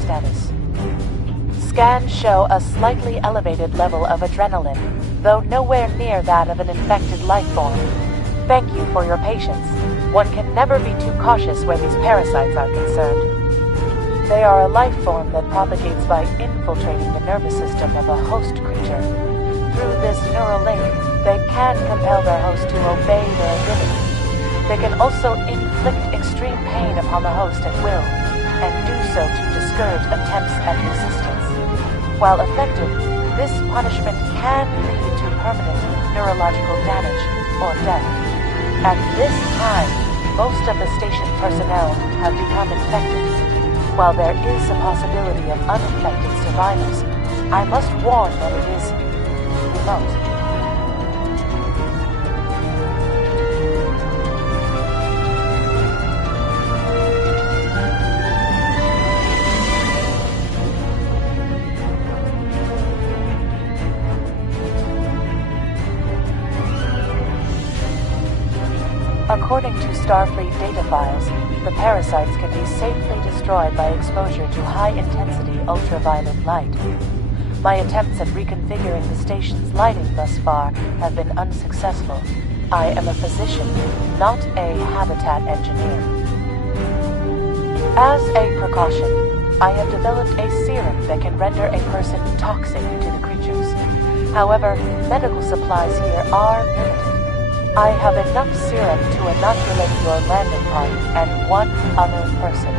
Status. Scans show a slightly elevated level of adrenaline, though nowhere near that of an infected life form. Thank you for your patience. One can never be too cautious where these parasites are concerned. They are a life form that propagates by infiltrating the nervous system of a host creature. Through this neural link, they can compel their host to obey their ability. They can also inflict extreme pain upon the host at will, and do so to discourage attempts at resistance. While effective, this punishment can lead to permanent neurological damage or death. At this time, most of the station personnel have become infected. While there is a possibility of uninfected survivors, I must warn that it is remote. According to Starfleet data files, the parasites can be safely destroyed by exposure to high-intensity ultraviolet light. My attempts at reconfiguring the station's lighting thus far have been unsuccessful. I am a physician, not a habitat engineer. As a precaution, I have developed a serum that can render a person toxic to the creatures. However, medical supplies here are limited. I have enough serum to inoculate your landing party and one other person.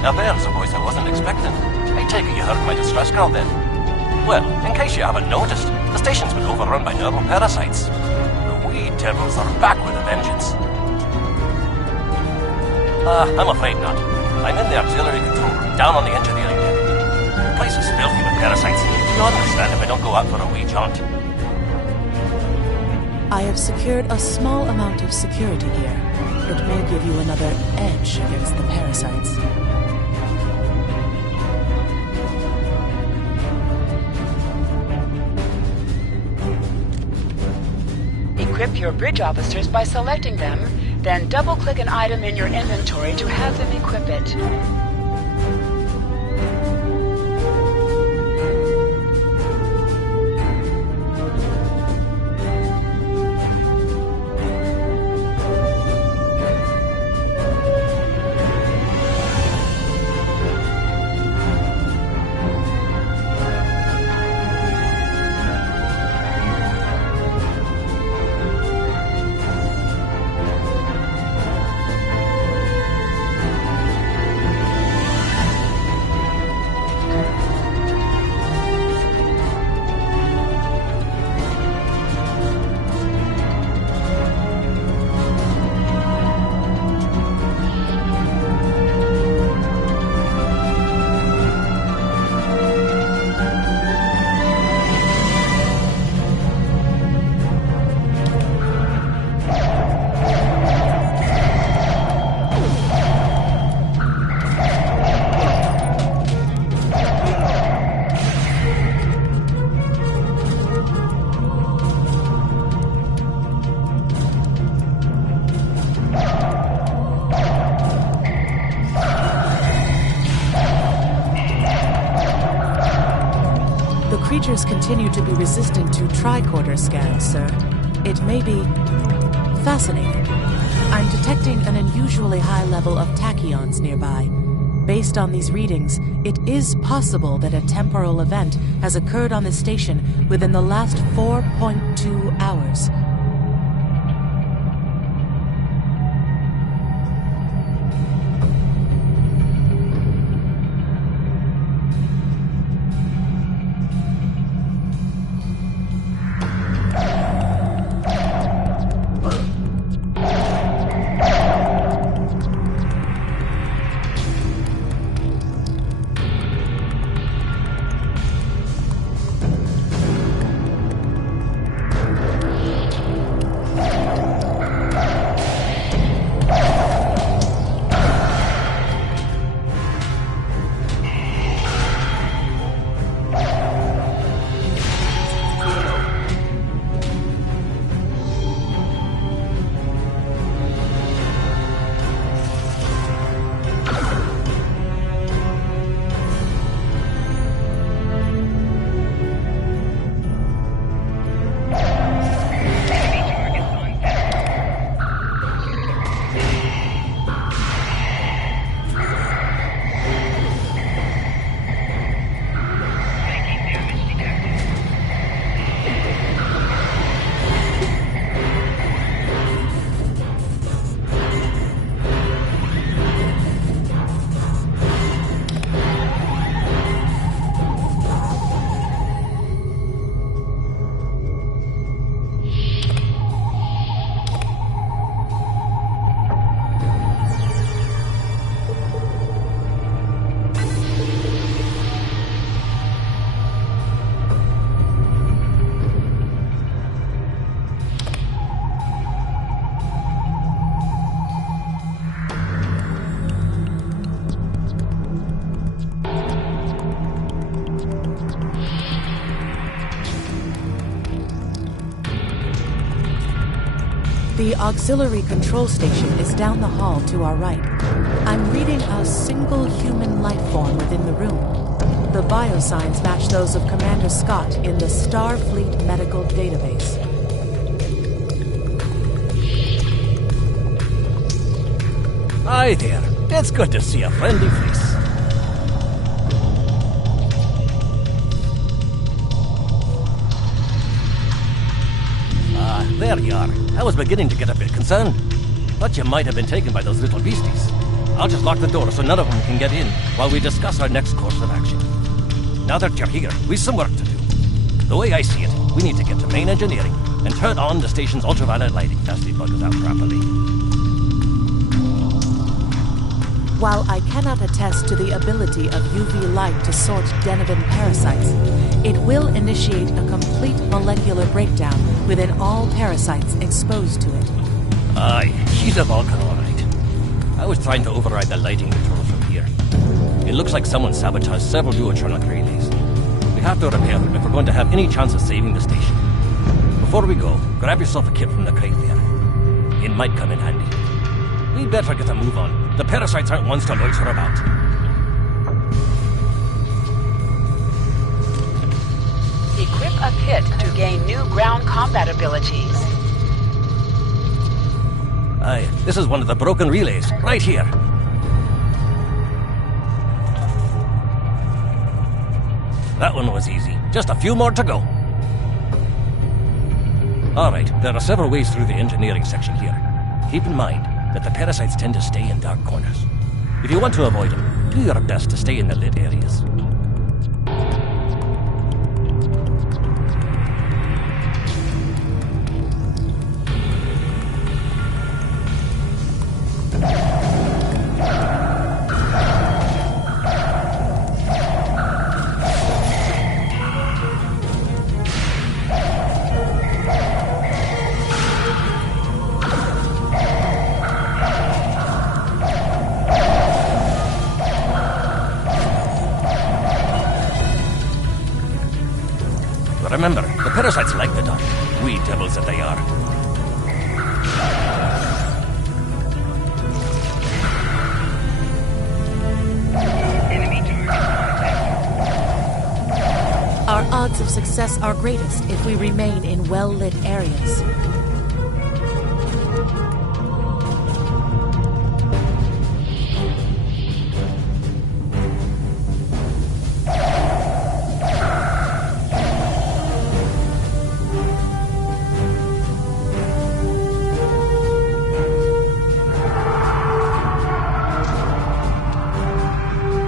Now there's a voice I wasn't expecting. I take it you heard my distress call then. Well, in case you haven't noticed, the station's been overrun by neural parasites. The wee devils are back with a vengeance. I'm afraid not. I'm in the auxiliary control room, down on the engineering deck. The place is filthy with parasites. You'll understand if I don't go out for a wee jaunt. I have secured a small amount of security here. It may give you another edge against the parasites. Equip your bridge officers by selecting them, then double-click an item in your inventory to have them equip it. creatures continue to be resistant to tricorder scans, sir, it may be fascinating. I'm detecting an unusually high level of tachyons nearby. Based on these readings, it is possible that a temporal event has occurred on the station within the last 4.2 hours. The auxiliary control station is down the hall to our right. I'm reading a single human life form within the room. The biosigns match those of Commander Scott in the Starfleet Medical Database. Hi there. It's good to see a friendly face. There you are. I was beginning to get a bit concerned. Thought you might have been taken by those little beasties. I'll just lock the door so none of them can get in while we discuss our next course of action. Now that you're here, we've some work to do. The way I see it, we need to get to main engineering and turn on the station's ultraviolet lighting as they bug us out properly. While I cannot attest to the ability of UV light to sort Deniven parasites, it will initiate a complete molecular breakdown within all parasites exposed to it. Aye, she's a Vulcan, all right. I was trying to override the lighting controls from here. It looks like someone sabotaged several duotronic relays. We have to repair them if we're going to have any chance of saving the station. Before we go, grab yourself a kit from the crate there. It might come in handy. We'd better get a move on. The parasites aren't ones to loiter about. Equip a kit to gain new ground combat abilities. Aye, this is one of the broken relays, right here. That one was easy. Just a few more to go. Alright, there are several ways through the engineering section here. Keep in mind that the parasites tend to stay in dark corners. If you want to avoid them, do your best to stay in the lit areas. Remember, the parasites like the dark. Wee devils that they are. Our odds of of success are greatest if we remain in well-lit areas.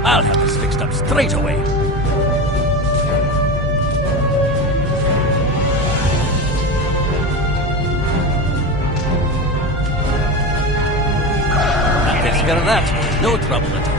I'll have this fixed up straight away. That takes care of that. No trouble at all.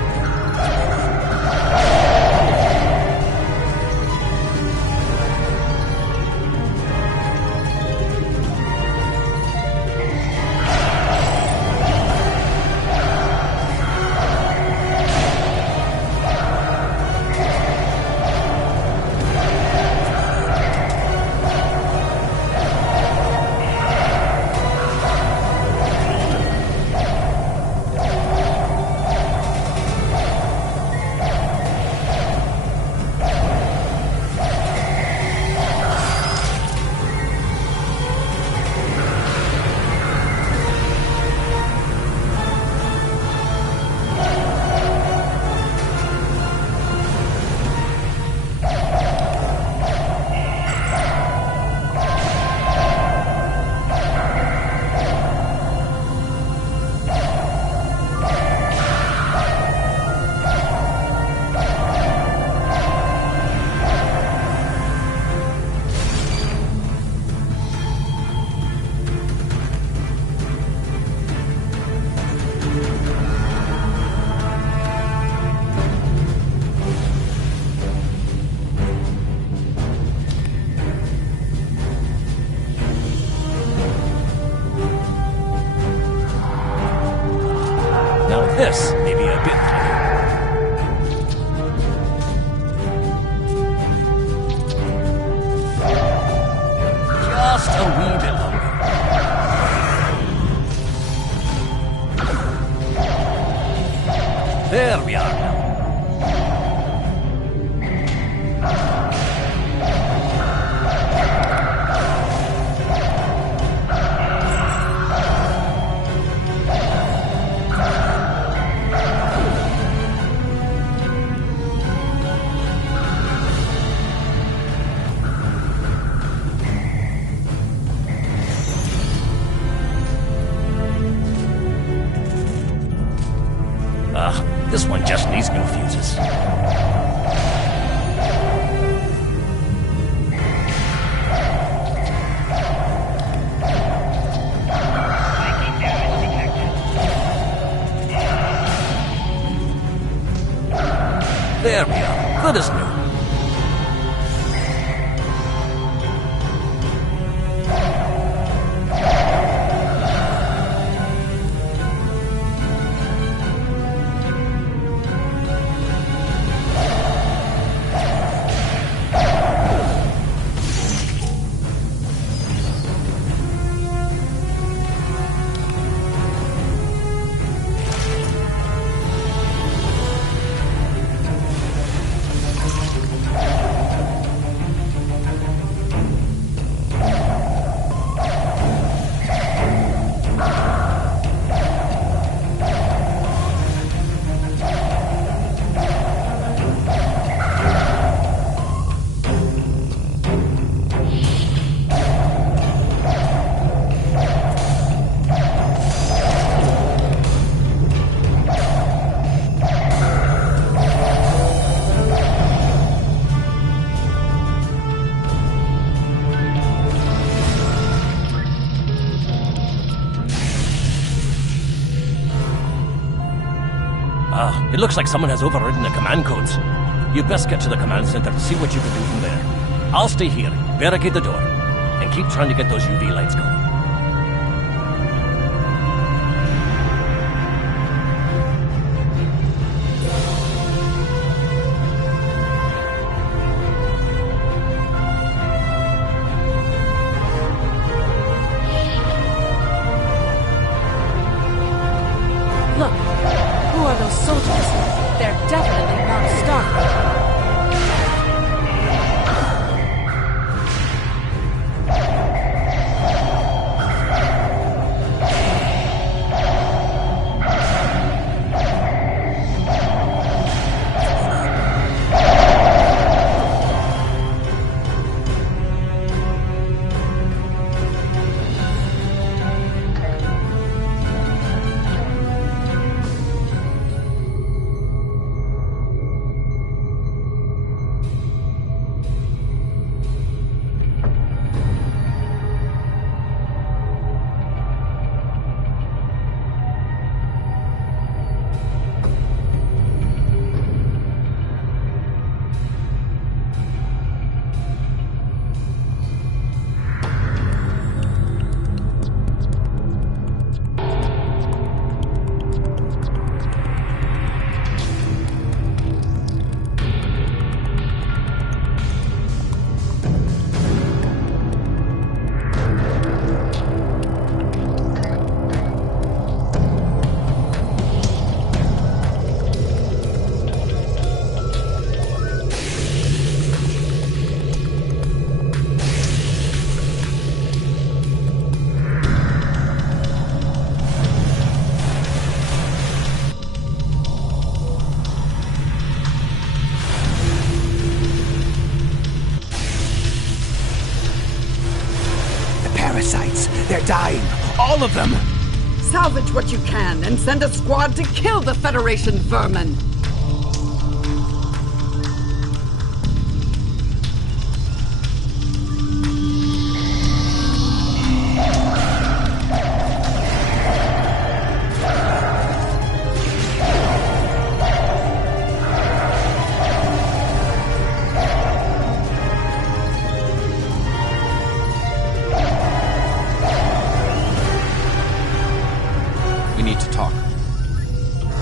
This may be a bit just a wee bit longer. There we are now. This one just needs new fuses. There we are. Good as new. It looks like someone has overridden the command codes. You best get to the command center to see what you can do from there. I'll stay here, barricade the door, and keep trying to get those UV lights going. Look, who are those soldiers? They're definitely not Starfleet. They're dying. All of them. Salvage what you can and send a squad to kill the Federation vermin.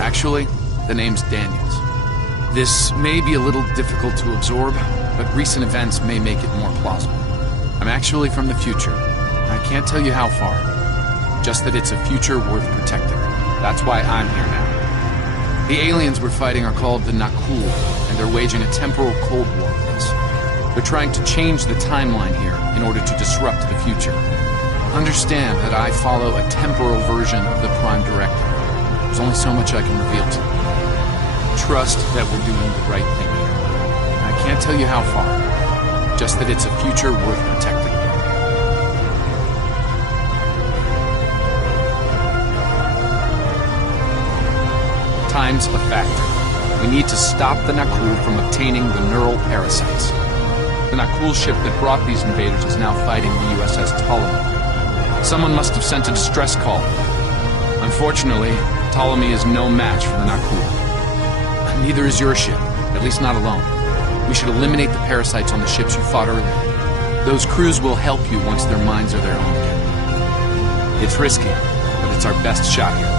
Actually, the name's Daniels. This may be a little difficult to absorb, but recent events may make it more plausible. I'm actually from the future. I can't tell you how far. Just that it's a future worth protecting. That's why I'm here now. The aliens we're fighting are called the Nakul, and they're waging a temporal Cold War with us. They're trying to change the timeline here in order to disrupt the future. Understand that I follow a temporal version of the Prime Directive. There's only so much I can reveal to you. Trust that we're doing the right thing here. I can't tell you how far, just that it's a future worth protecting. Time's a factor. We need to stop the Nakul from obtaining the neural parasites. The Nakul ship that brought these invaders is now fighting the USS Ptolemy. Someone must have sent a distress call. Unfortunately, Ptolemy is no match for the Nakul. Neither is your ship, at least not alone. We should eliminate the parasites on the ships you fought earlier. Those crews will help you once their minds are their own again. It's risky, but it's our best shot here.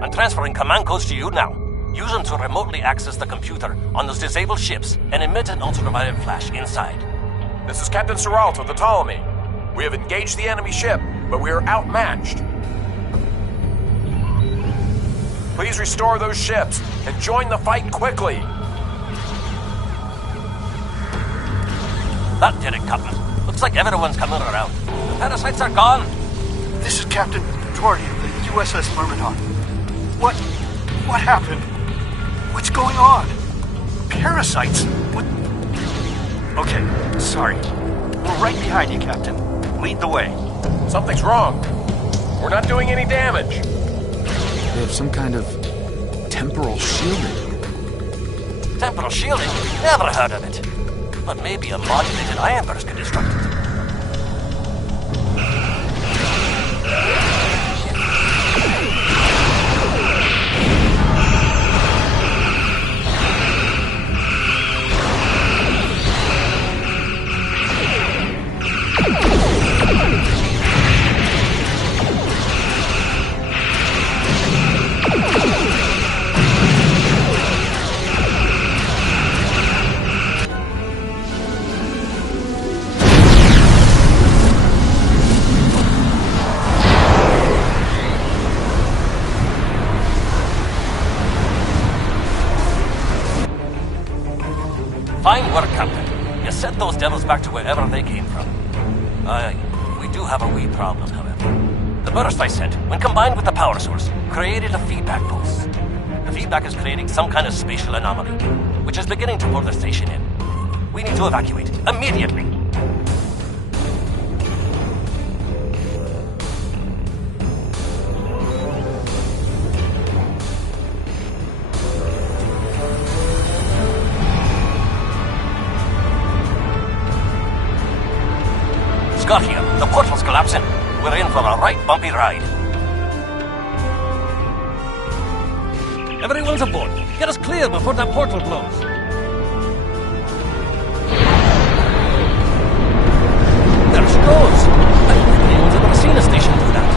I'm transferring command codes to you now. Use them to remotely access the computer on those disabled ships and emit an ultraviolet flash inside. This is Captain Seralt of the Ptolemy. We have engaged the enemy ship, but we are outmatched. Please restore those ships and join the fight quickly. That did it, Captain. Looks like everyone's coming around. The parasites are gone. This is Captain Torty of the USS Myrmidon. What happened? What's going on? Parasites? What? Okay, sorry. We're right behind you, Captain. Lead the way. Something's wrong. We're not doing any damage. They have some kind of temporal shielding. Temporal shielding? Never heard of it. But maybe a modulated ion burst could disrupt it. Fine work, Captain. You sent those devils back to wherever they came from. We do have a wee problem, however. The burst I sent, when combined with the power source, created a feedback pulse. The feedback is creating some kind of spatial anomaly, which is beginning to pull the station in. We need to evacuate, immediately. Scott here. The portal's collapsing. We're in for a right bumpy ride. Everyone's aboard. Get us clear before that portal blows. There she goes. I've never been able to never seen a station do that.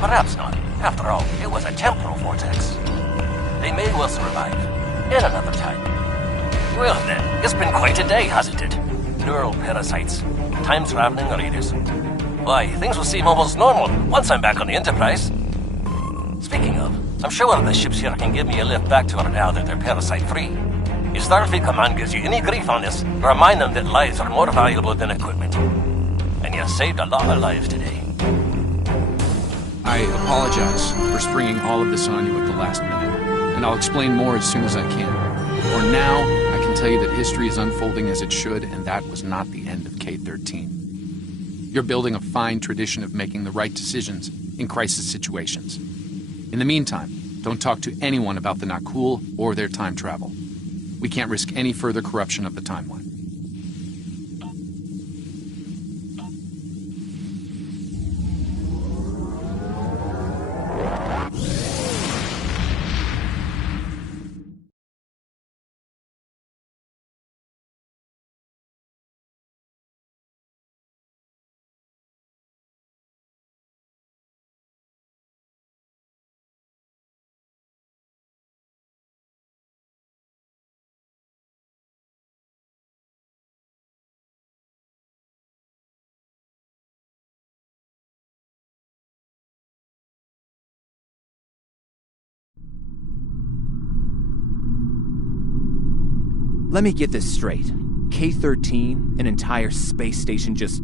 Perhaps not. After all, it was a temporal vortex. They may well survive. In another time. Well then, it's been quite a day, hasn't it? Neural parasites, time-traveling raiders. Why, things will seem almost normal once I'm back on the Enterprise. Speaking of, I'm sure one of the ships here can give me a lift back to her now that they're parasite-free. If Starfleet Command gives you any grief on this, remind them that lives are more valuable than equipment. And you saved a lot of lives today. I apologize for springing all of this on you at the last minute, and I'll explain more as soon as I can. For now, I can tell you that history is unfolding as it should, and that was not the end of K-13. You're building a fine tradition of making the right decisions in crisis situations. In the meantime, don't talk to anyone about the Nakul or their time travel. We can't risk any further corruption of the timeline. Let me get this straight. K-13, an entire space station, just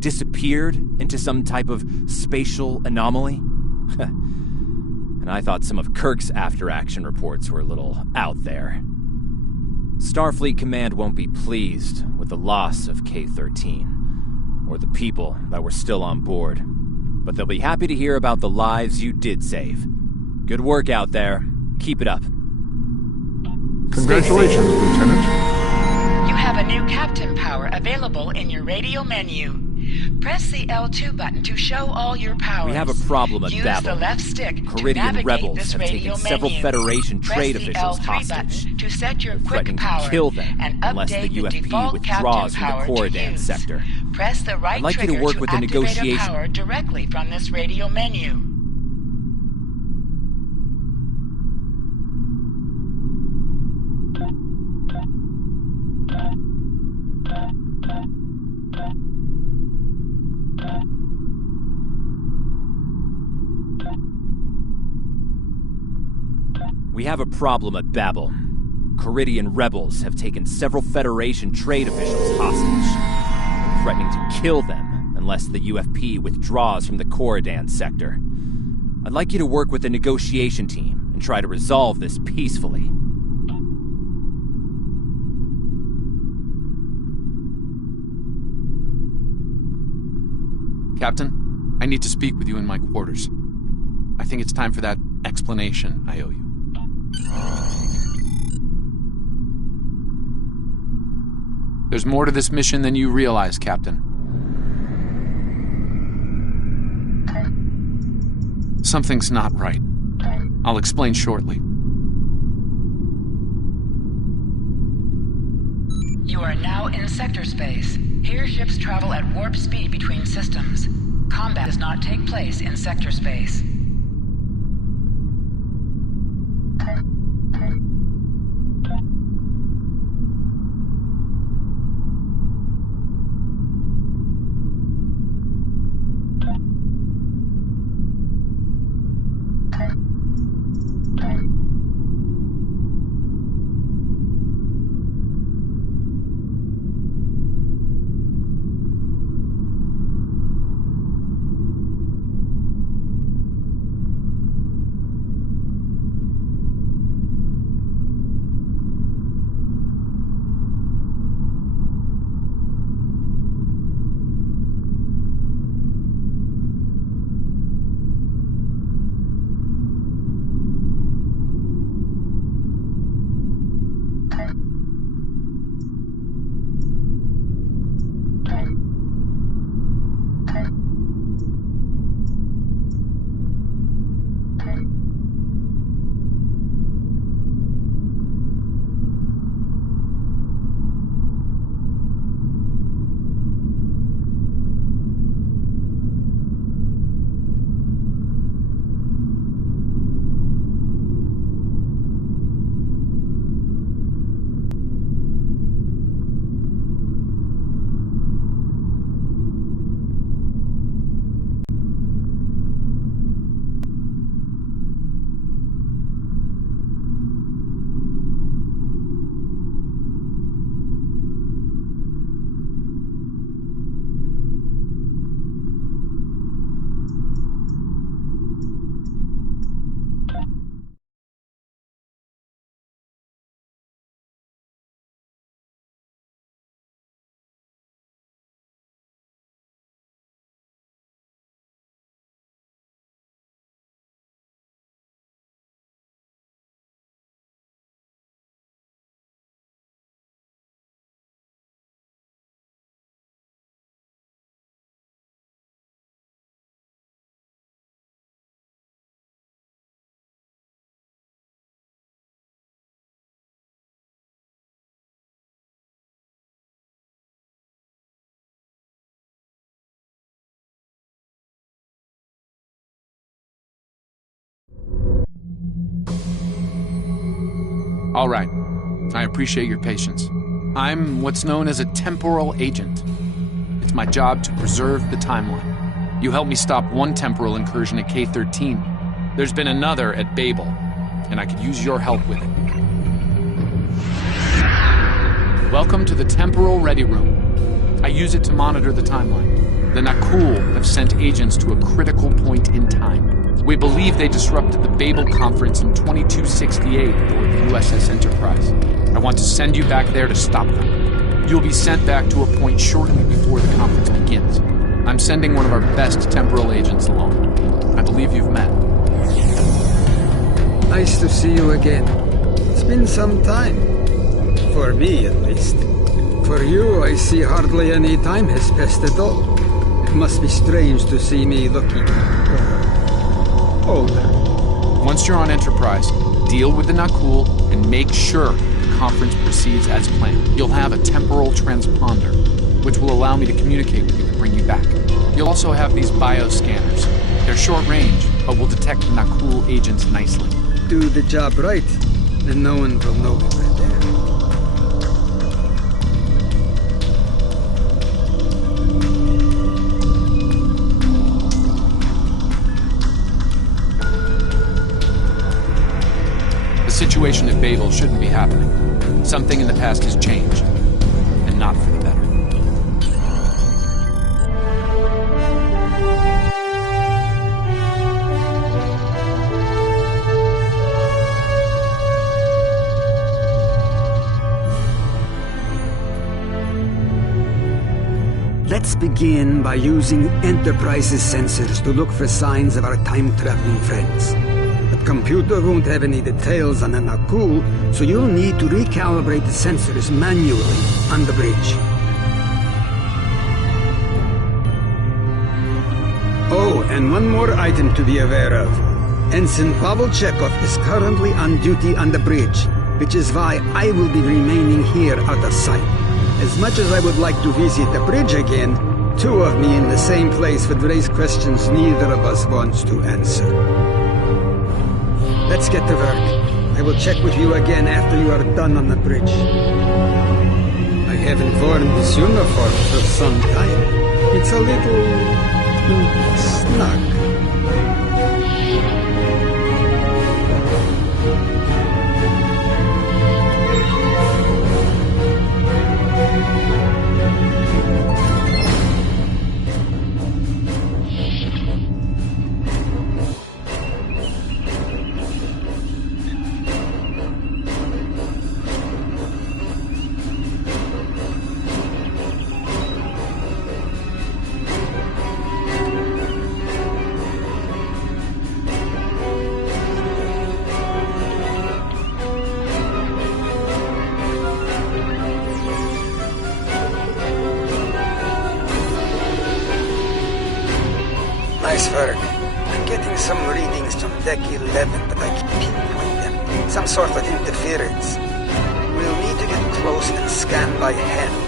disappeared into some type of spatial anomaly? And I thought some of Kirk's after-action reports were a little out there. Starfleet Command won't be pleased with the loss of K-13, or the people that were still on board. But they'll be happy to hear about the lives you did save. Good work out there. Keep it up. Congratulations, Lieutenant. You have a new captain power available in your radio menu. Press the L2 button to show all your powers. We have a problem at Use Babel. the left stick Caridian to navigate rebels this have radio taken several menu. Federation Press trade the officials L3 hostage. button to set your quick Threatening power to kill them and unless the update the UFP default withdraws captain from the power to Coridan use. sector. Press the right I'd like you trigger to work with the activate a negotiation. power directly from this radio menu. We have a problem at Babel. Caridian rebels have taken several Federation trade officials hostage, threatening to kill them unless the UFP withdraws from the Coridan sector. I'd like you to work with the negotiation team and try to resolve this peacefully. Captain, I need to speak with you in my quarters. I think it's time for that explanation I owe you. There's more to this mission than you realize, Captain. Something's not right. I'll explain shortly. You are now in sector space. Here ships travel at warp speed between systems. Combat does not take place in sector space. All right. I appreciate your patience. I'm what's known as a temporal agent. It's my job to preserve the timeline. You helped me stop one temporal incursion at K-13. There's been another at Babel, and I could use your help with it. Welcome to the Temporal Ready Room. I use it to monitor the timeline. The Nakul have sent agents to a critical point in time. We believe they disrupted the Babel Conference in 2268 aboard the USS Enterprise. I want to send you back there to stop them. You'll be sent back to a point shortly before the conference begins. I'm sending one of our best temporal agents along. I believe you've met. Nice to see you again. It's been some time. For me, at least. For you, I see hardly any time has passed at all. It must be strange to see me looking older. Once you're on Enterprise, deal with the Nakul and make sure the conference proceeds as planned. You'll have a temporal transponder, which will allow me to communicate with you and bring you back. You'll also have these bioscanners. They're short range, but will detect the Nakul agents nicely. Do the job right, and no one will know me by there. The situation at Babel shouldn't be happening. Something in the past has changed, and not for the better. Let's begin by using Enterprise's sensors to look for signs of our time-traveling friends. The computer won't have any details on the Nakul, so you'll need to recalibrate the sensors manually on the bridge. Oh, and one more item to be aware of. Ensign Pavel Chekhov is currently on duty on the bridge, which is why I will be remaining here out of sight. As much as I would like to visit the bridge again, two of me in the same place would raise questions neither of us wants to answer. Let's get to work. I will check with you again after you are done on the bridge. I haven't worn this uniform for some time. It's a little snug. Nice work. I'm getting some readings from Deck 11, but I can't pinpoint them. Some sort of interference. We'll need to get close and scan by hand.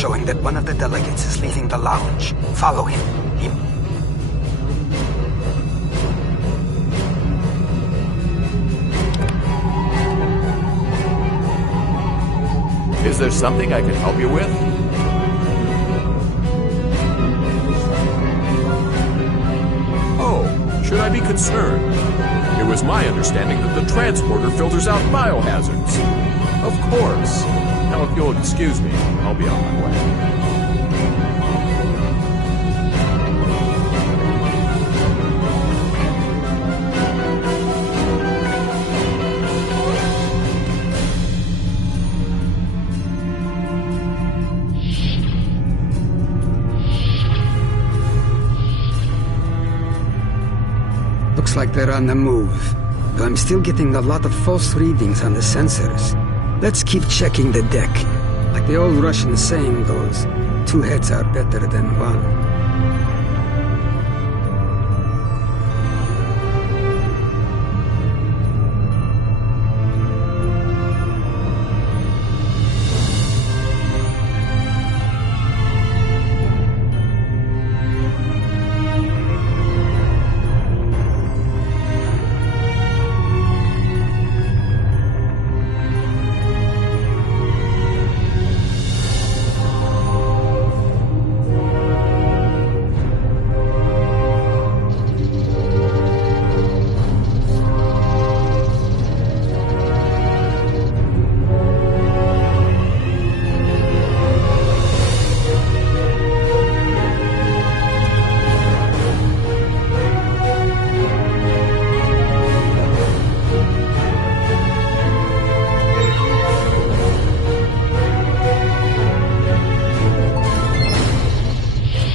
showing that one of the delegates is leaving the lounge. Follow him. Is there something I can help you with? Oh, should I be concerned? It was my understanding that the transporter filters out biohazards. Of course. Now, if you'll excuse me, I'll be on my way. Looks like they're on the move, though I'm still getting a lot of false readings on the sensors. Let's keep checking the deck. Like the old Russian saying goes, 2 heads are better than 1.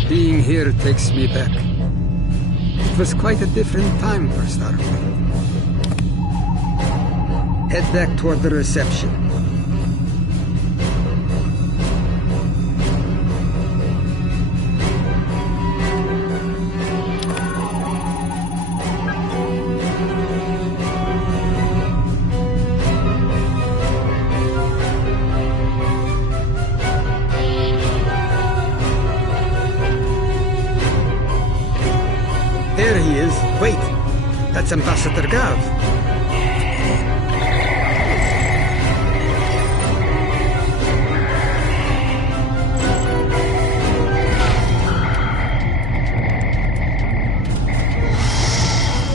Being here takes me back. It was quite a different time for Starfleet. Head back toward the reception. There he is. Wait, that's Ambassador Gav.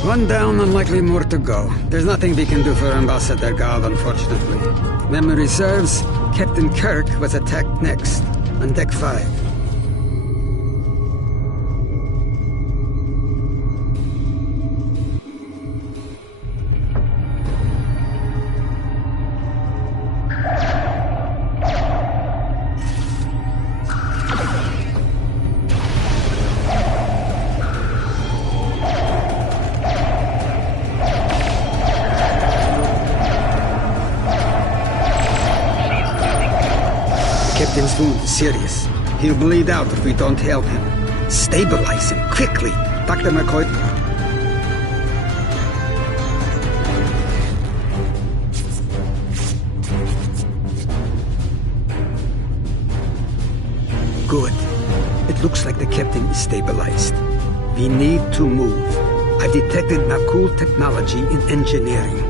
One down, unlikely more to go. There's nothing we can do for Ambassador Gav, unfortunately. Memory serves, Captain Kirk was attacked next, on Deck 5. Captain's wound is serious. He'll bleed out if we don't help him. Stabilize him, quickly. Dr. McCoy. Good. It looks like the captain is stabilized. We need to move. I've detected Nakul technology in engineering.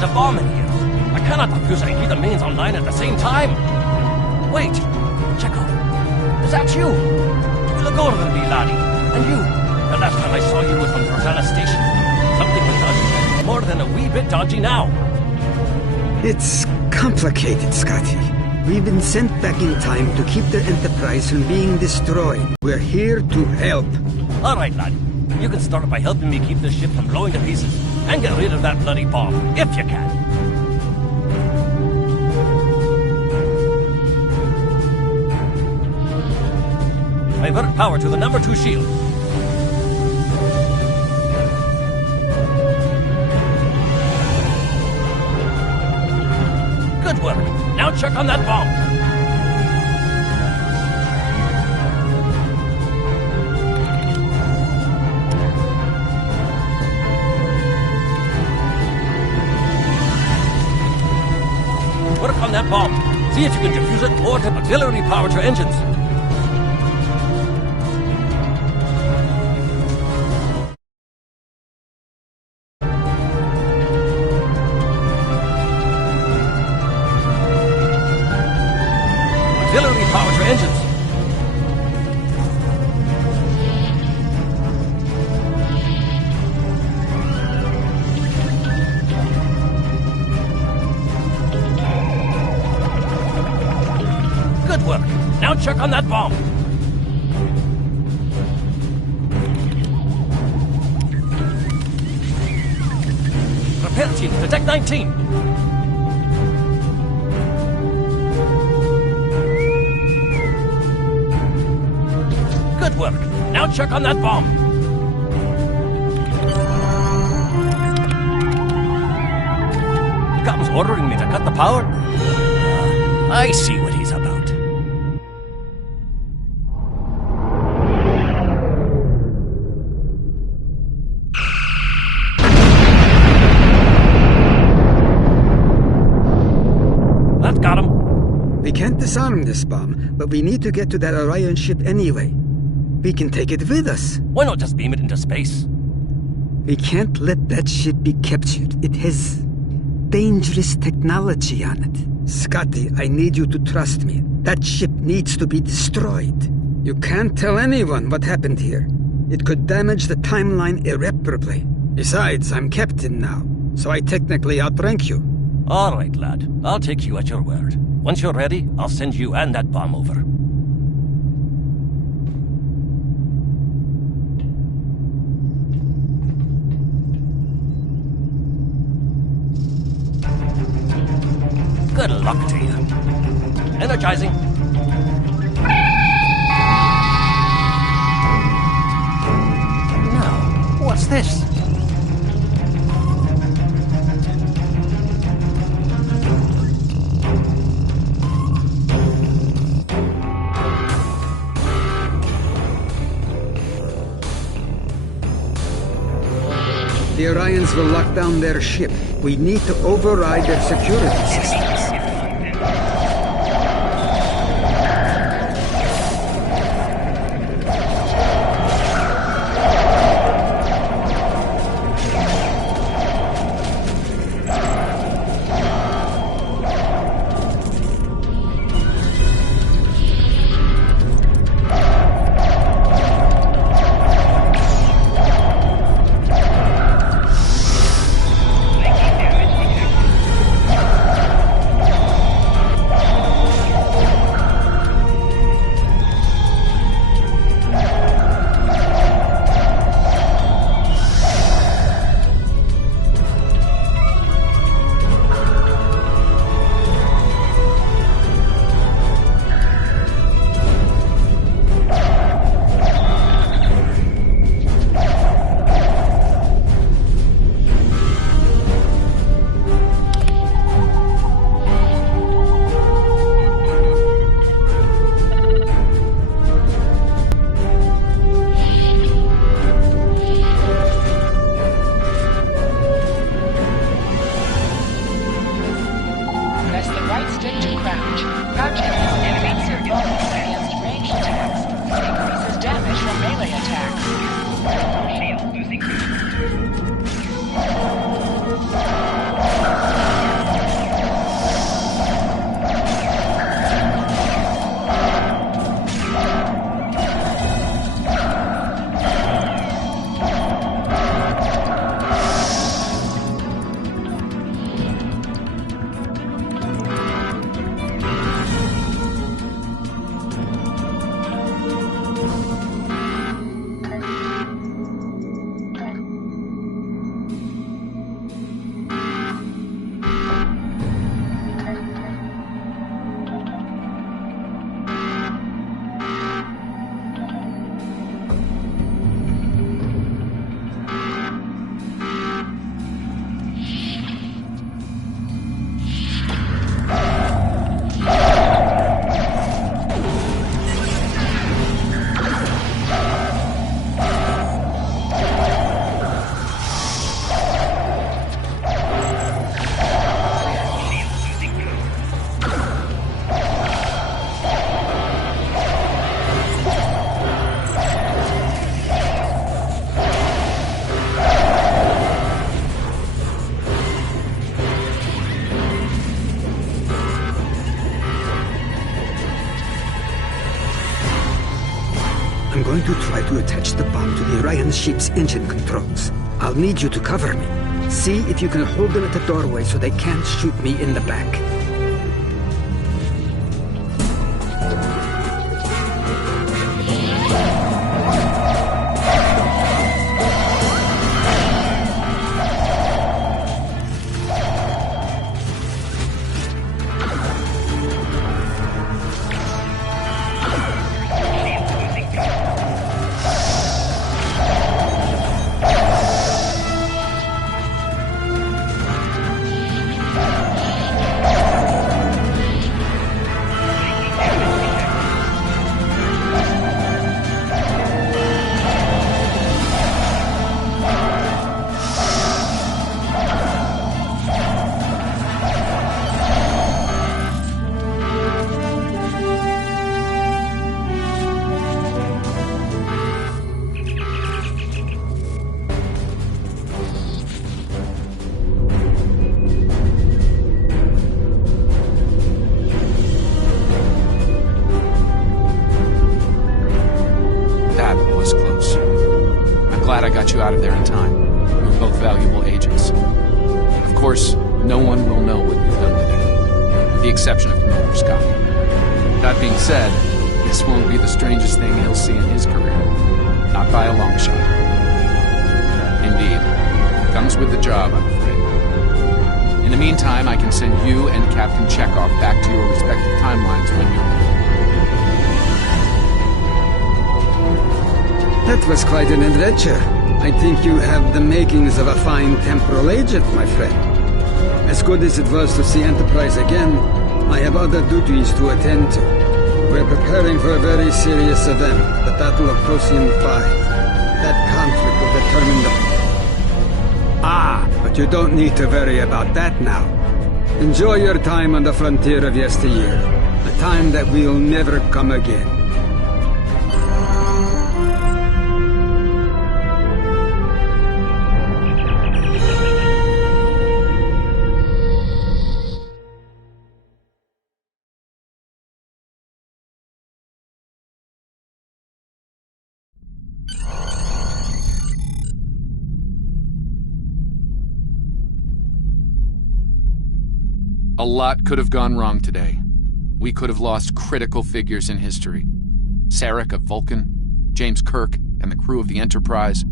A bomb in here. I cannot defuse and keep the mains online at the same time. Wait, Chekhov, is that you? You look older than me, laddie. And you, the last time I saw you was on Rosella Station. Something was dodgy, more than a wee bit dodgy now. It's complicated, Scotty. We've been sent back in time to keep the Enterprise from being destroyed. We're here to help. All right, laddie. You can start by helping me keep this ship from blowing to pieces. And get rid of that bloody bomb, if you can. Divert power to the number 2 shield. Good work. Now check on that bomb. Work on that bomb. See if you can defuse it or tip auxiliary power to engines. Auxiliary power to engines. Good work. Now check on that bomb. Repair team, detect 19. Good work. Now check on that bomb. The captain's ordering me to cut the power? I see what he's about. That got him. We can't disarm this bomb, but we need to get to that Orion ship anyway. We can take it with us. Why not just beam it into space? We can't let that ship be captured. It has dangerous technology on it. Scotty, I need you to trust me. That ship needs to be destroyed. You can't tell anyone what happened here. It could damage the timeline irreparably. Besides, I'm captain now, so I technically outrank you. All right, lad. I'll take you at your word. Once you're ready, I'll send you and that bomb over. Good luck to you. Energizing. Now, what's this? The Orions will lock down their ship. We need to override their security systems. going to try to attach the bomb to the Orion ship's engine controls. I'll need you to cover me. See if you can hold them at the doorway so they can't shoot me in the back. You out of there in time. You're both valuable agents. Of course, no one will know what you've done today, with the exception of Commander Scott. That being said, this won't be the strangest thing he'll see in his career. Not by a long shot. Indeed. Comes with the job, I'm afraid. In the meantime, I can send you and Captain Chekhov back to your respective timelines when you're ready. That was quite an adventure. I think you have the makings of a fine temporal agent, my friend. As good as it was to see Enterprise again, I have other duties to attend to. We're preparing for a very serious event, the Battle of Procyon 5. That conflict will determine the... Ah, but you don't need to worry about that now. Enjoy your time on the frontier of yesteryear, a time that will never come again. A lot could have gone wrong today. We could have lost critical figures in history. Sarek of Vulcan, James Kirk, and the crew of the Enterprise.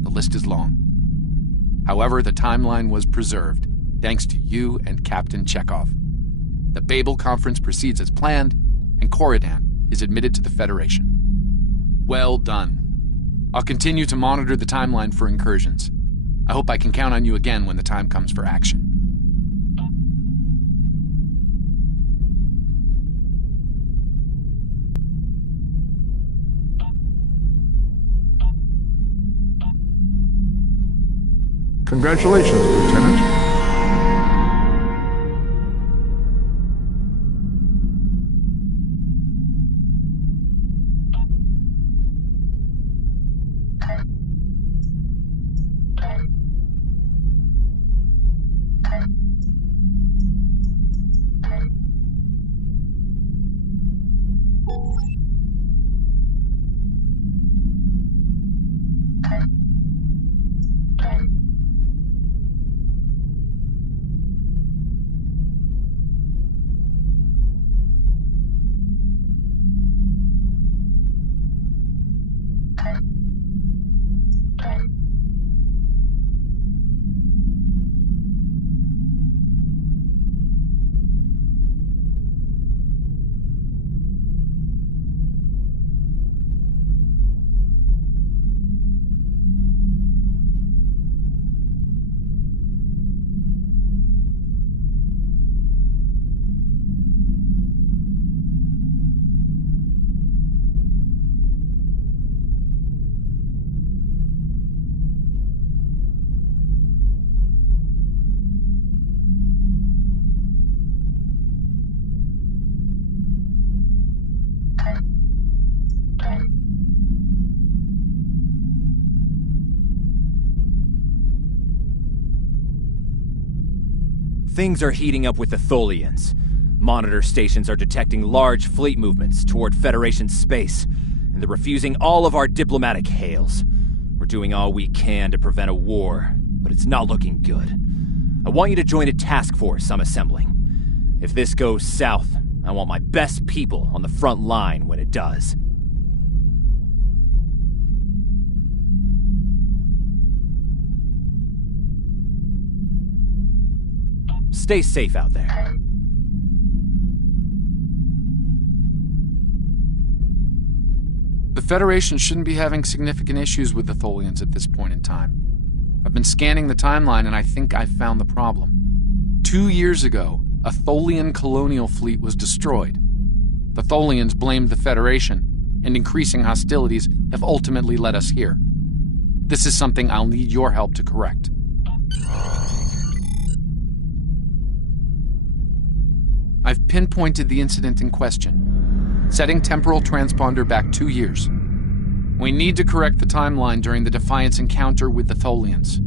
The list is long. However, the timeline was preserved, thanks to you and Captain Chekhov. The Babel Conference proceeds as planned, and Coridan is admitted to the Federation. Well done. I'll continue to monitor the timeline for incursions. I hope I can count on you again when the time comes for action. Congratulations, Lieutenant. Things are heating up with the Tholians. Monitor stations are detecting large fleet movements toward Federation space, and they're refusing all of our diplomatic hails. We're doing all we can to prevent a war, but it's not looking good. I want you to join a task force I'm assembling. If this goes south, I want my best people on the front line when it does. Stay safe out there. The Federation shouldn't be having significant issues with the Tholians at this point in time. I've been scanning the timeline and I think I've found the problem. 2 years ago, a Tholian colonial fleet was destroyed. The Tholians blamed the Federation, and increasing hostilities have ultimately led us here. This is something I'll need your help to correct. I've pinpointed the incident in question, setting temporal transponder back 2 years. We need to correct the timeline during the Defiance encounter with the Tholians.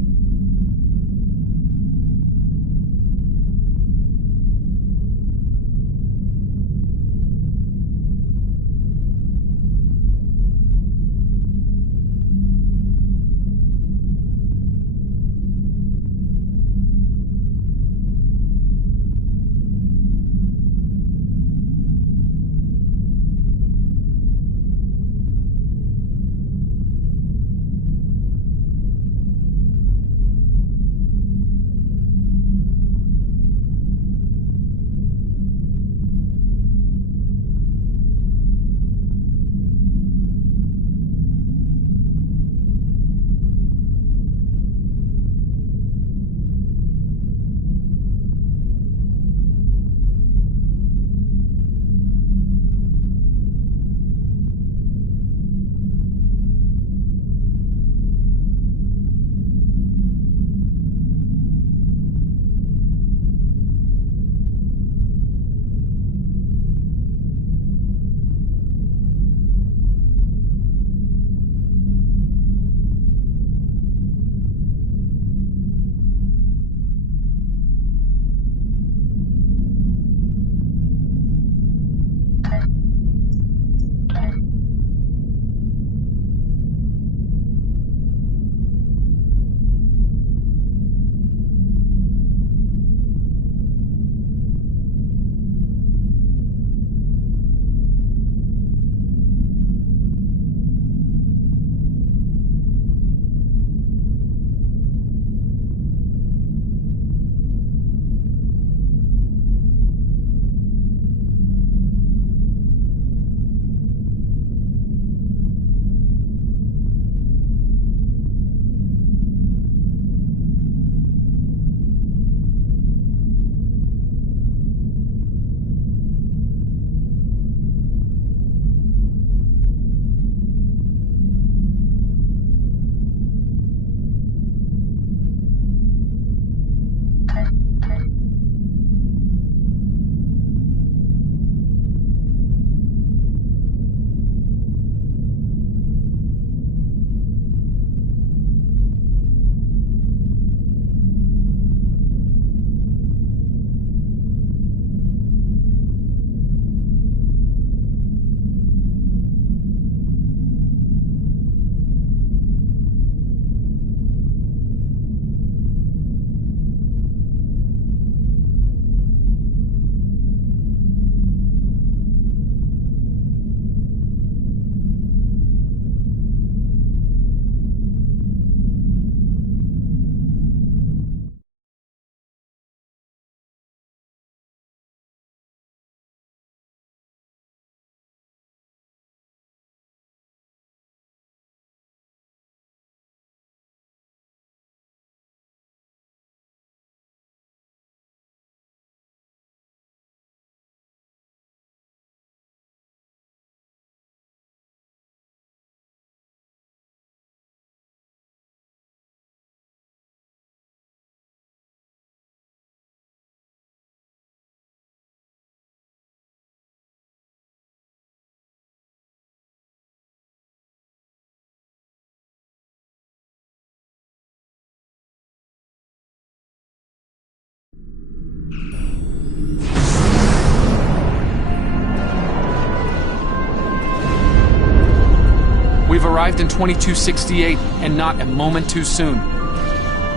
arrived in 2268, and not a moment too soon.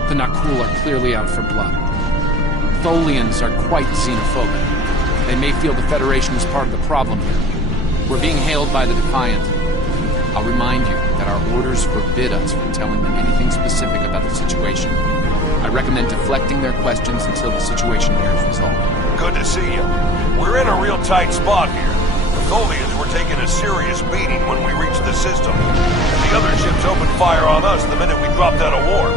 The Nakul are clearly out for blood. Tholians are quite xenophobic. They may feel the Federation is part of the problem here. We're being hailed by the Defiant. I'll remind you that our orders forbid us from telling them anything specific about the situation. I recommend deflecting their questions until the situation here is resolved. Good to see you. We're in a real tight spot here. The Tholians were taking a serious beating when we reached the system. The other ships opened fire on us the minute we dropped out of warp.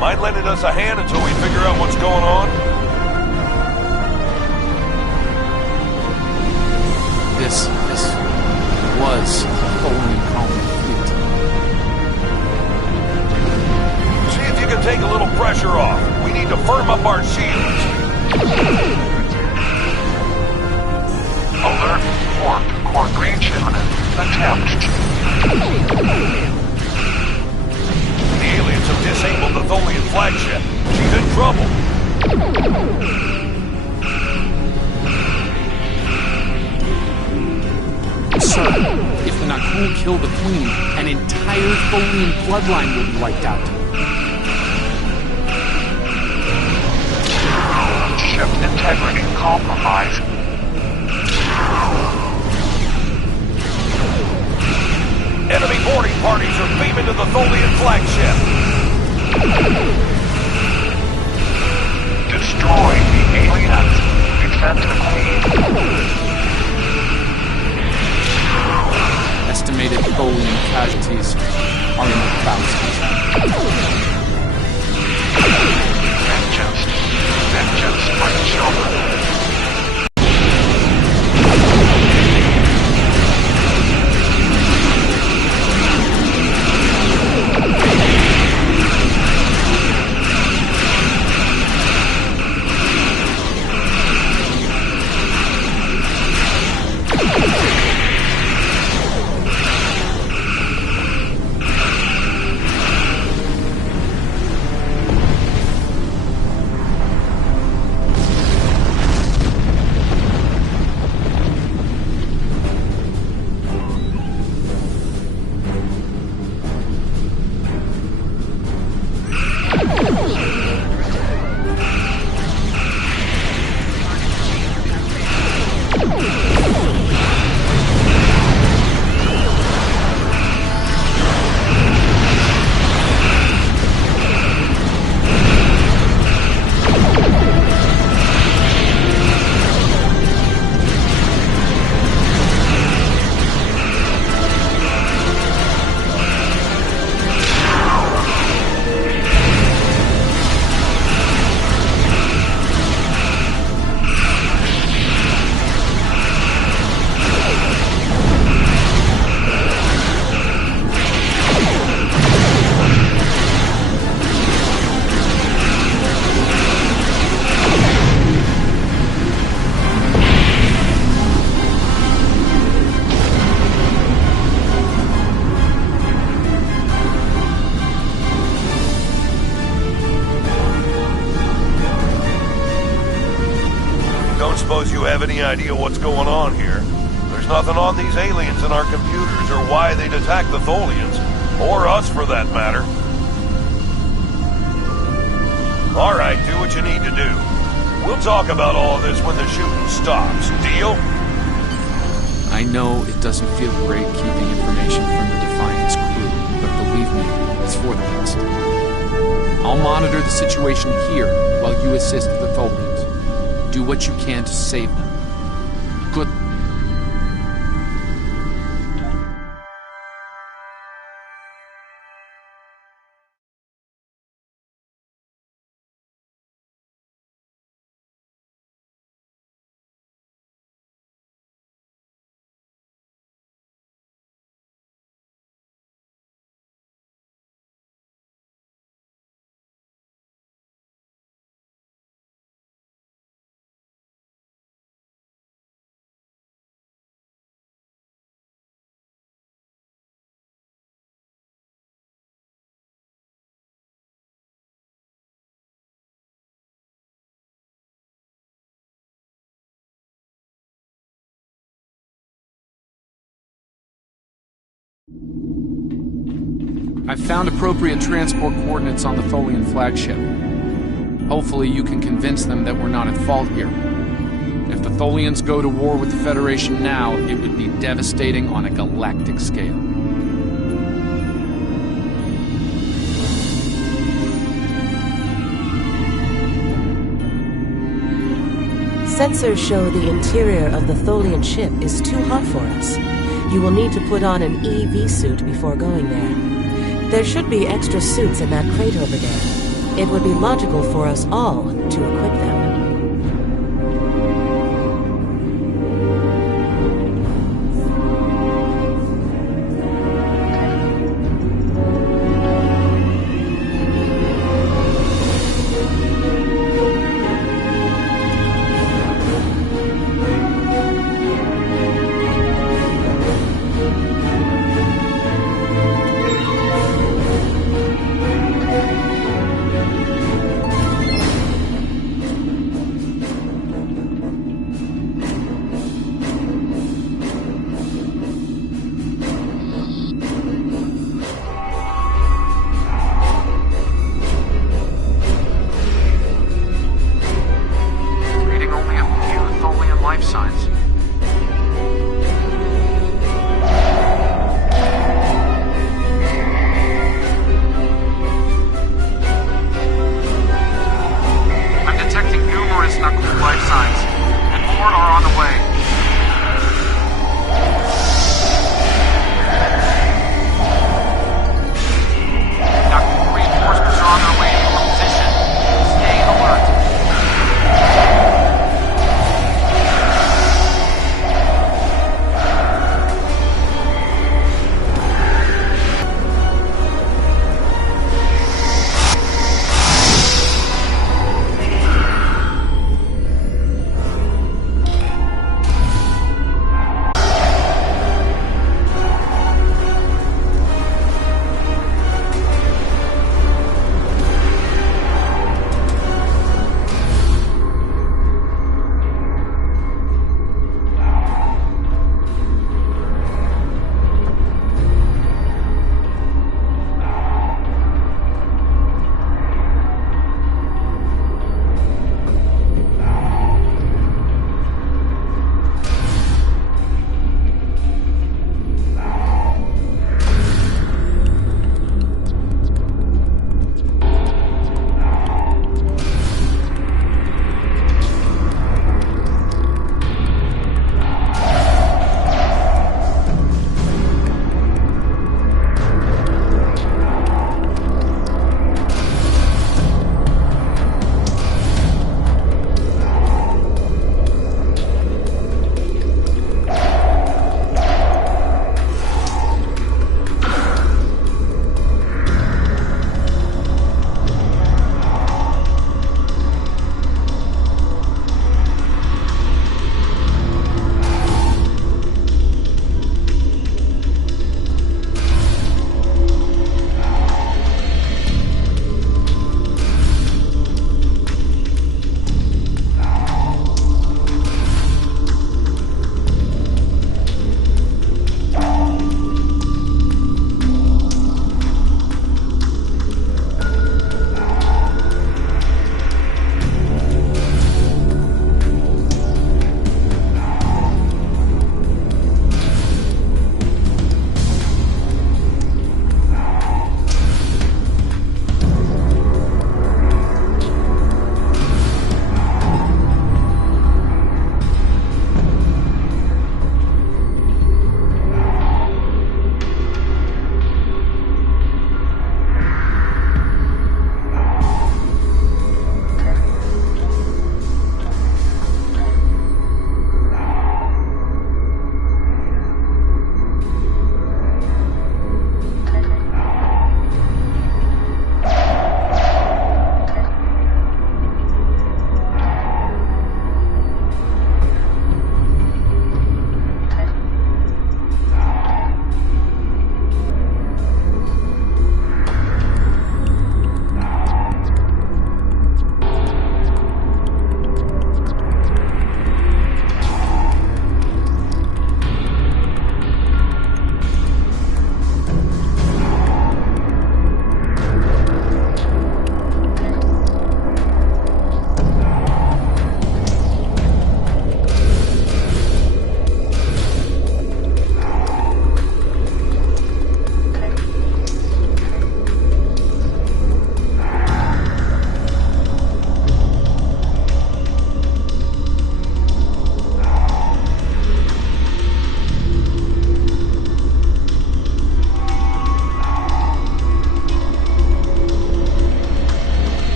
Mind lending us a hand until we figure out what's going on? This was a Tholian colony fleet. See if you can take a little pressure off. We need to firm up our shields. Alert. Core breach imminent. Attempt. The aliens have disabled the Tholian flagship. She's in trouble. Sir, if the Nakul kill the Queen, an entire Tholian bloodline will be wiped out. Ship integrity compromised. Enemy boarding parties are beaming to the Tholian flagship. Destroy the aliens. Defend the Queen. Estimated Tholian casualties are in the thousands. Vengeance for the children. You have any idea what's going on here? There's nothing on these aliens in our computers or why they'd attack the Tholians, or us for that matter. Alright, do what you need to do. We'll talk about all of this when the shooting stops. Deal? I know it doesn't feel great keeping information from the Defiant's crew, but believe me, it's for the best. I'll monitor the situation here while you assist the Tholians. Do what you can to save them. Good I've found appropriate transport coordinates on the Tholian flagship. Hopefully you can convince them that we're not at fault here. If the Tholians go to war with the Federation now, it would be devastating on a galactic scale. Sensors show the interior of the Tholian ship is too hot for us. You will need to put on an EV suit before going there. There should be extra suits in that crate over there. It would be logical for us all to equip them.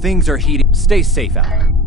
Things are heating. Stay safe out there.